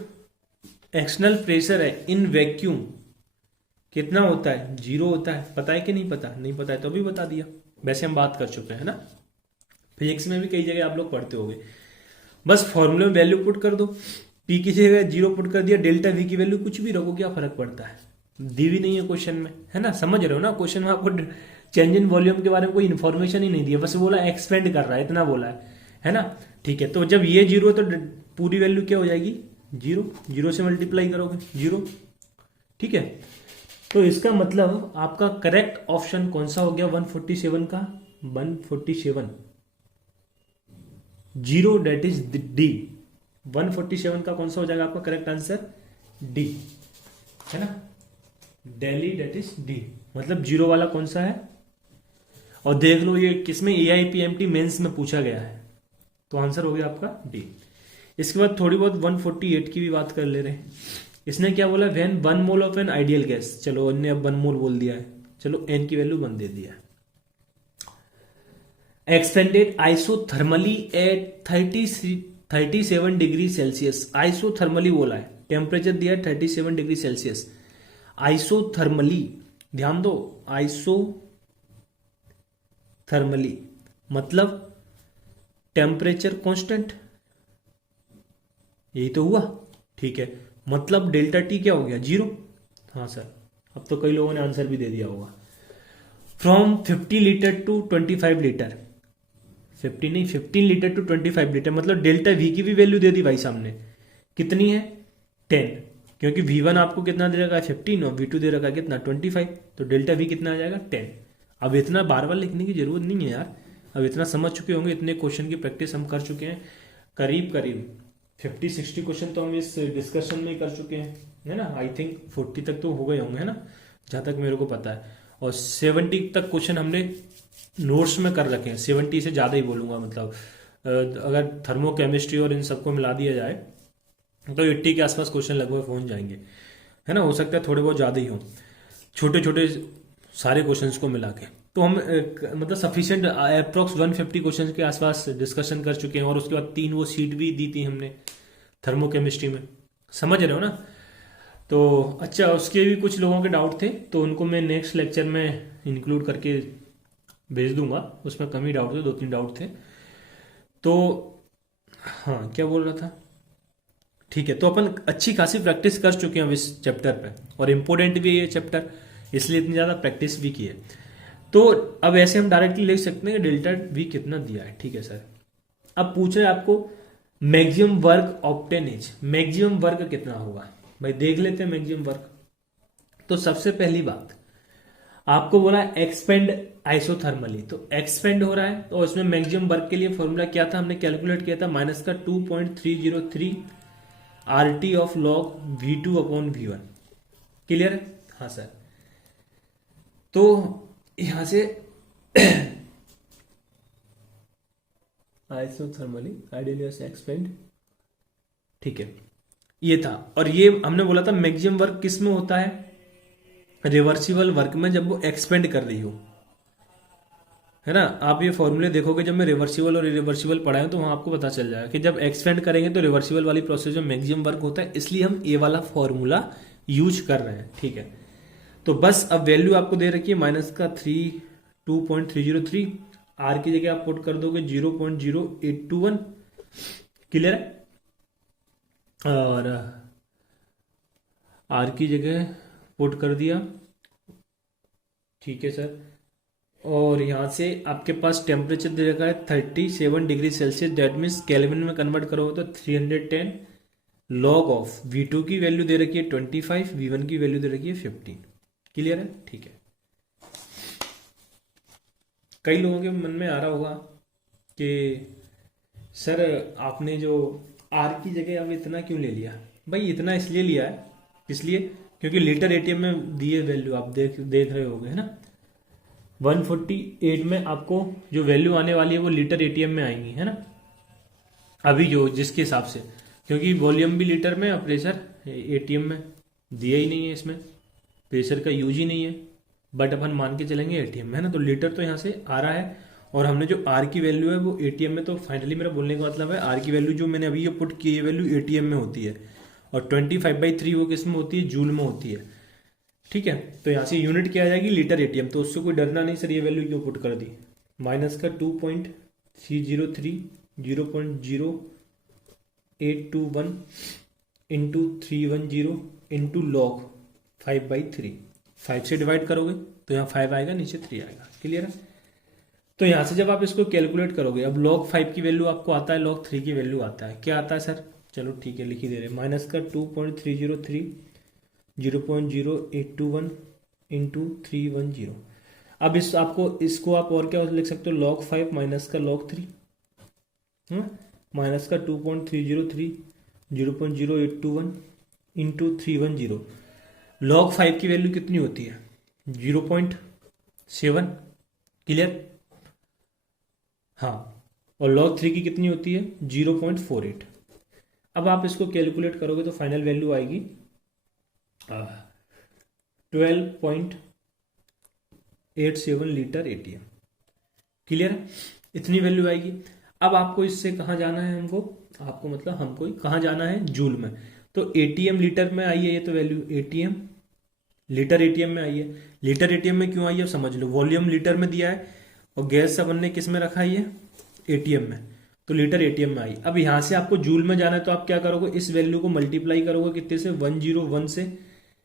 एक्सटर्नल प्रेशर है इन वैक्यूम कितना होता है? 0 होता है। पता है कि नहीं पता? नहीं पता है तो अभी बता दिया। वैसे हम बात कर चुके हैं ना, फिजिक्स में भी कई जगह आप लोग पढ़ते होंगे। बस फॉर्मूले में वैल्यू पुट कर दो, P की जगह 0 पुट कर दिया, डेल्टा V की वैल्यू कुछ भी रखो, क्या फर्क पड़ता है? दी भी नहीं है क्वेश्चन में, है ना? समझ रहे हो ना? क्वेश्चन में आपको चेंज इन वॉल्यूम के बारे में कोई इन्फॉर्मेशन ही नहीं दी है, बस बोला एक्सपेंड कर रहा है, इतना बोला है ना? ठीक है, तो जब ये 0 तो पूरी वैल्यू क्या हो जाएगी? 0। 0 से मल्टीप्लाई करोगे 0। ठीक है, तो इसका मतलब आपका करेक्ट ऑप्शन कौन सा हो गया 147 का? 147 0, डेट इज डी। 147 का कौन सा हो जाएगा आपका करेक्ट आंसर? डी, है ना? Delhi, that is D. मतलब 0 वाला कौन सा है? और देख लो ये किसमें AIPMT मेंस में पूछा गया है, तो आंसर हो गया आपका डी। इसके बाद थोड़ी बहुत 148 की भी बात कर ले रहे हैं। इसने क्या बोला? When 1 mole of an ideal gas. चलो इनने अब 1 मोल बोल दिया है, चलो एन की वैल्यू 1 दे दिया है। Expanded isothermally at 37 degree Celsius. Isothermally बोला है, टेम्परेचर दिया है 37 डिग्री सेल्सियस। आइसोथर्मली, ध्यान दो, आइसोथर्मली मतलब टेम्परेचर कांस्टेंट, यही तो हुआ। ठीक है, मतलब डेल्टा टी क्या हो गया? 0। हाँ सर, अब तो कई लोगों ने आंसर भी दे दिया होगा। फ्रॉम 50 लीटर टू 25 लीटर, 50 नहीं 15 लीटर टू 25 लीटर, मतलब डेल्टा V की भी वैल्यू दे दी भाई सामने। कितनी है? 10, क्योंकि V1 आपको कितना दे रखा है? 15, और V2 दे रखा है कितना? 25, तो डेल्टा V कितना आ जाएगा? 10। अब इतना बार बार लिखने की जरूरत नहीं है यार, अब इतना समझ चुके होंगे, इतने क्वेश्चन की प्रैक्टिस हम कर चुके हैं, करीब करीब 50-60 क्वेश्चन तो हम इस डिस्कशन में ही कर चुके हैं, है ना? आई थिंक 40 तक तो हो गए होंगे, है ना, जहां तक मेरे को पता है। और 70 तक क्वेश्चन हमने नोट्स में कर रखे हैं, 70 से ज़्यादा ही बोलूँगा, मतलब अगर थर्मोकेमिस्ट्री और इन सबको मिला दिया जाए तो 80 के आसपास क्वेश्चन लगभग पहुंच जाएंगे, है ना? हो सकता है थोड़े बहुत ज़्यादा ही हों, छोटे छोटे सारे क्वेश्चंस को मिला के। तो हम मतलब सफिशिएंट अप्रोक्स 150 क्वेश्चन के आसपास डिस्कशन कर चुके हैं, और उसके बाद 3 वो सीट भी दी थी हमने थर्मोकेमिस्ट्री में, समझ रहे हो ना? तो अच्छा, उसके भी कुछ लोगों के डाउट थे, तो उनको मैं नेक्स्ट लेक्चर में इंक्लूड करके भेज दूंगा, उसमें कम ही डाउट थे, 2-3 डाउट थे। तो हाँ, क्या बोल रहा था? ठीक है, तो अपन अच्छी खासी प्रैक्टिस कर चुके हैं अब इस चैप्टर पे, और इम्पोर्टेंट भी है ये चैप्टर, इसलिए इतनी ज़्यादा प्रैक्टिस भी की है। तो अब ऐसे हम डायरेक्टली लिख सकते हैं कि डेल्टा V कितना दिया है। ठीक है सर, अब पूछ रहे हैं आपको मैक्सिमम वर्क ऑब्टेनेज, मैक्सिमम वर्क कितना होगा? भाई देख लेते हैं मैक्सिमम वर्क। तो सबसे पहली बात आपको बोला एक्सपेंड आइसोथर्मली, तो एक्सपेंड हो रहा है, तो इसमें मैक्सिमम वर्क के लिए फॉर्मूला क्या था? हमने कैलकुलेट किया था माइनस का 2.303 RT of log V2 upon V1। Clear है? हाँ सर, तो यहां से आइसोथर्मली आइडियली एक्सपेंड, ठीक है, ये था। और ये हमने बोला था मैक्सिमम वर्क किस में होता है? रिवर्सिबल वर्क में, जब वो एक्सपेंड कर रही हो, है ना? आप ये फॉर्मूले देखोगे, जब मैं रिवर्सिबल और इरिवर्सिबल पढ़ाऊं तो वहां आपको पता चल जाएगा कि जब एक्सपेंड करेंगे तो रिवर्सिबल वाली प्रोसेस में मैक्सिमम वर्क होता है, इसलिए हम ए वाला फॉर्मूला यूज कर रहे हैं। ठीक है, तो बस अब वैल्यू आपको दे रखी है माइनस का 2.303, आर की जगह आप पुट कर दोगे 0.0821। क्लियर है? और आर की जगह पुट कर दिया, ठीक है सर। और यहाँ से आपके पास टेम्परेचर दे रखा है 37 degree Celsius, that means kelvin में कन्वर्ट करोगे तो 310 लॉग ऑफ V2 की वैल्यू दे रखी है 25, V1 की वैल्यू दे रखी है 15। क्लियर है? ठीक है। कई लोगों के मन में आ रहा होगा कि सर आपने जो R की जगह अब इतना क्यों ले लिया? भाई इतना इसलिए लिया है, इसलिए क्योंकि लीटर एटीएम में दिए वैल्यू आप देख देख रहे होगे, है ना। 148 में आपको जो वैल्यू आने वाली है वो लीटर एटीएम में आएंगी, है ना, अभी जो जिसके हिसाब से, क्योंकि वॉल्यूम भी लीटर में और प्रेशर एटीएम में दिया ही नहीं है, इसमें प्रेशर का यूज ही नहीं है, बट अपन मान के चलेंगे एटीएम में, है ना। तो लीटर तो यहाँ से आ रहा है, और हमने जो आर की वैल्यू है वो एटीएम में, तो फाइनली मेरा बोलने का मतलब है आर की वैल्यू जो मैंने अभी ये पुट की है वैल्यू एटीएम में होती है, और 25/3 वो किस में होती है? जूल में होती है। ठीक है, तो यहाँ से यूनिट क्या आ जाएगी? Litre ATM. तो उससे कोई डरना नहीं सर ये वैल्यू क्यों पुट कर दी। माइनस का 2.303 0.0821 इंटू 310 इंटू लॉग 5/3, 5 से डिवाइड करोगे तो यहाँ 5 आएगा, नीचे 3 आएगा। क्लियर है? तो यहाँ से जब आप इसको कैलकुलेट करोगे, अब log 5 की वैल्यू आपको आता है, log 3 की वैल्यू आता है, क्या आता है सर? चलो ठीक है, लिख ही दे रहे हैं। माइनस का 2.303 0.0821 इंटू 310। अब इस आपको इसको आप और क्या लिख सकते हो? log 5 माइनस का log 3, माइनस का 2.303 0.0821 इंटू 310। log 5 की वैल्यू कितनी होती है? 0.7। क्लियर? हाँ, और log 3 की कितनी होती है? 0.48। अब आप इसको कैलकुलेट करोगे तो फाइनल वैल्यू आएगी 12.87 लीटर एटीएम। क्लियर है? इतनी वैल्यू आएगी। अब आपको इससे कहाँ जाना है? हमको, आपको मतलब हमको कहाँ जाना है? जूल में। तो एटीएम लीटर में आई है ये तो वैल्यू, एटीएम लीटर एटीएम में आई है। लीटर एटीएम में क्यों आई है समझ लो, वॉल्यूम लीटर में दिया है और गैस अपन ने किस में रखा है? ये एटीएम में, तो लीटर एटीएम में आई। अब यहां से आपको जूल में जाना है तो आप क्या करोगे? इस वैल्यू को मल्टीप्लाई करोगे कितने से? 101 से,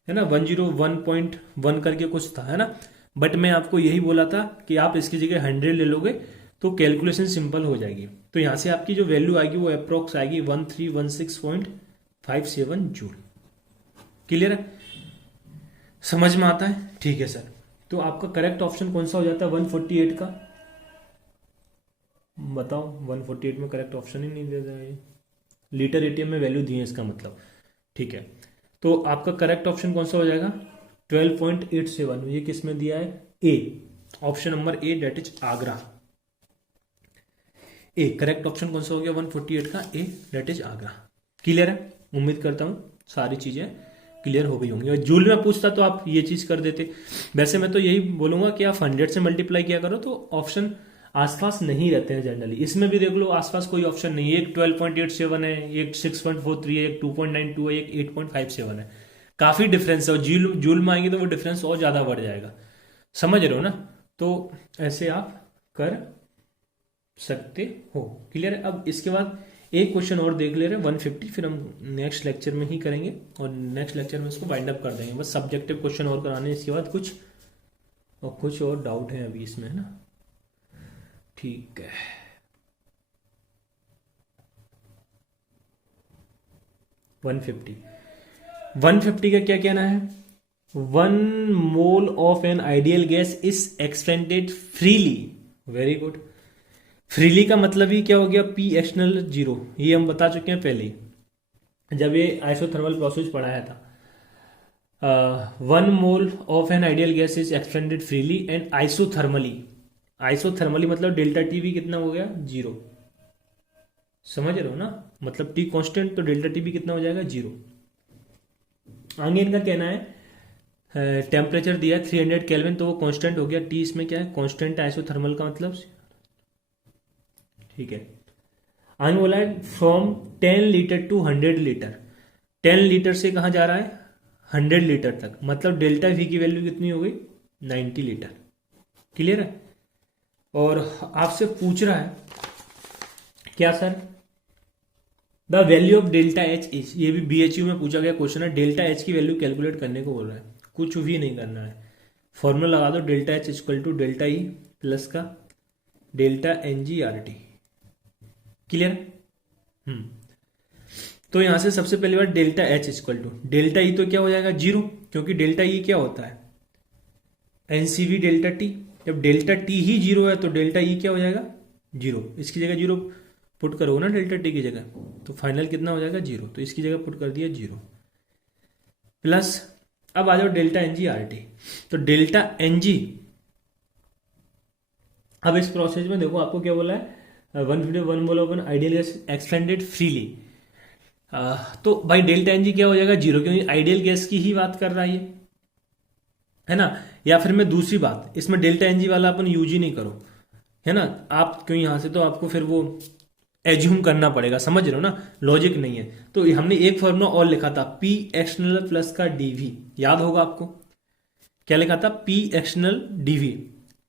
है ना, 101.1 करके कुछ था, है ना। बट मैं आपको यही बोला था कि आप इसकी जगह 100 ले लोगे तो कैलकुलेशन सिंपल हो जाएगी। तो यहां से आपकी जो वैल्यू आएगी वो अप्रोक्स आएगी 1316.57 जूल। क्लियर है? समझ में आता है? ठीक है सर। तो आपका करेक्ट ऑप्शन कौन सा हो जाता है 148 का? बताओ, 148 में करेक्ट ऑप्शन ही नहीं दे रहा है। लीटर एटीएम में वैल्यू दी है इसका मतलब। ठीक है, तो आपका करेक्ट ऑप्शन कौन सा हो जाएगा? 12.87। ये किस में दिया है? A, option number A, that is Agra. A correct option कौन सा हो गया 148 का? A, that is Agra. Clear है? उम्मीद करता हूं सारी चीजें क्लियर हो गई होंगी। और जूल में पूछता तो आप ये चीज कर देते। वैसे मैं तो यही बोलूंगा कि आप 100 से मल्टीप्लाई किया करो, तो ऑप्शन आसपास नहीं रहते हैं जनरली। इसमें भी देख लो आसपास कोई ऑप्शन नहीं है। एक 12.87 है, एक 6.43 है, एक 2.92 है, एक 8.57 है। काफी डिफरेंस है, और जूल में आएंगे तो वो डिफरेंस और ज्यादा बढ़ जाएगा। समझ रहे हो ना? तो ऐसे आप कर सकते हो। क्लियर है? अब इसके बाद एक क्वेश्चन और देख ले रहे हैं 150, फिर हम नेक्स्ट लेक्चर में ही करेंगे, और नेक्स्ट लेक्चर में इसको वाइंड अप कर देंगे। बस सब्जेक्टिव क्वेश्चन और कराने, इसके बाद कुछ और डाउट है अभी इसमें, है ना। ठीक है, वन फिफ्टी का क्या कहना है? 1 mole of an ideal gas is expanded freely. Very good. Freely का मतलब ही क्या हो गया? P external 0। ये हम बता चुके हैं पहले ही जब ये आइसोथर्मल प्रोसेस पढ़ाया था। 1 mole of an ideal gas is expanded freely and isothermally मतलब डेल्टा टी भी कितना हो गया? 0। समझ रहे हो ना? मतलब टी कांस्टेंट तो डेल्टा टी भी कितना हो जाएगा? 0। आगे इनका कहना है टेम्परेचर दिया है 300 केल्विन, तो वो कांस्टेंट हो गया। टी इसमें क्या है? कांस्टेंट आइसोथर्मल का मतलब। ठीक है, आगे बोला है from 10 litre to 100 litre. 10 litre से कहां जा रहा है? 100 लीटर तक, मतलब डेल्टा वी की वैल्यू कितनी हो गई? 90 लीटर। क्लियर है? और आपसे पूछ रहा है क्या sir? The value of delta H is, ये भी BHU में पूछा गया क्वेश्चन है। डेल्टा एच की वैल्यू कैलकुलेट करने को बोल रहा है, कुछ भी नहीं करना है। फॉर्मूला लगा दो, delta H equal to delta E plus का delta N G R T. Clear? तो यहां से सबसे पहली बार delta H equal to delta E, तो क्या हो जाएगा 0, क्योंकि डेल्टा ई क्या होता है एनसीवी डेल्टा टी। जब डेल्टा टी ही 0 है तो डेल्टा ई क्या हो जाएगा 0। इसकी जगह 0 पुट करोगे ना डेल्टा टी की जगह, तो फाइनल कितना हो जाएगा 0। तो इसकी जगह पुट कर दिया 0 प्लस, अब आ जाओ delta N G R T. तो डेल्टा एन जी, अब इस प्रोसेस में देखो आपको क्या बोला है, 151 mole open ideal gas expanded freely. तो भाई डेल्टा एन जी क्या हो जाएगा 0, क्योंकि आइडियल गैस की ही बात कर रहा है ना। या फिर मैं दूसरी बात, इसमें डेल्टा एन जी वाला अपन यूज ही नहीं करो, है ना। आप क्यों यहां से तो आपको फिर वो एज्यूम करना पड़ेगा, समझ रहे हो ना, लॉजिक नहीं है। तो हमने एक फॉर्मूला और लिखा था पी एक्सटर्नल प्लस का डीवी, याद होगा आपको क्या लिखा था, पी एक्सटर्नल डीवी।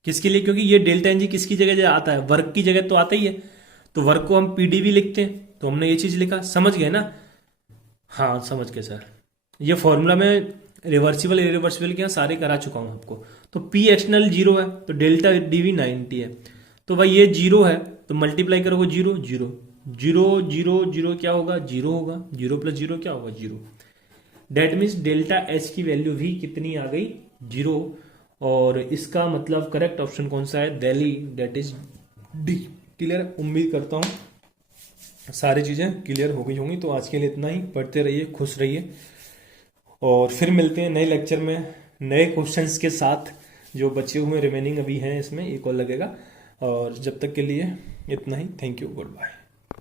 किसके लिए, क्योंकि ये डेल्टा एन जी किसकी जगह आता है, वर्क की जगह तो आता ही है, तो वर्क को हम पीडीवी लिखते हैं, तो हमने ये चीज लिखा, समझ गए ना। हाँ समझ गए सर, ये फॉर्मूला में रिवर्सिबल इरिवर्सिबल के यहाँ सारे करा चुका हूं आपको। तो पी एक्सटर्नल 0 है तो डेल्टा डीवी 90 है, तो भाई ये 0 है तो मल्टीप्लाई करोगे 0 0 0 0 0 क्या होगा 0 होगा, 0 प्लस 0 क्या होगा 0। डेट मीन्स डेल्टा एच की वैल्यू भी कितनी आ गई 0। और इसका मतलब करेक्ट ऑप्शन कौन सा है, Delhi, that is D. Clear? उम्मीद करता हूं सारी चीजें क्लियर हो गई होंगी। तो आज के लिए इतना ही, पढ़ते रहिए, खुश रहिए, और फिर मिलते हैं नए लेक्चर में नए क्वेश्चंस के साथ। जो बचे हुए रिमेनिंग अभी हैं इसमें एक और लगेगा, और जब तक के लिए इतना ही। Thank you, good bye.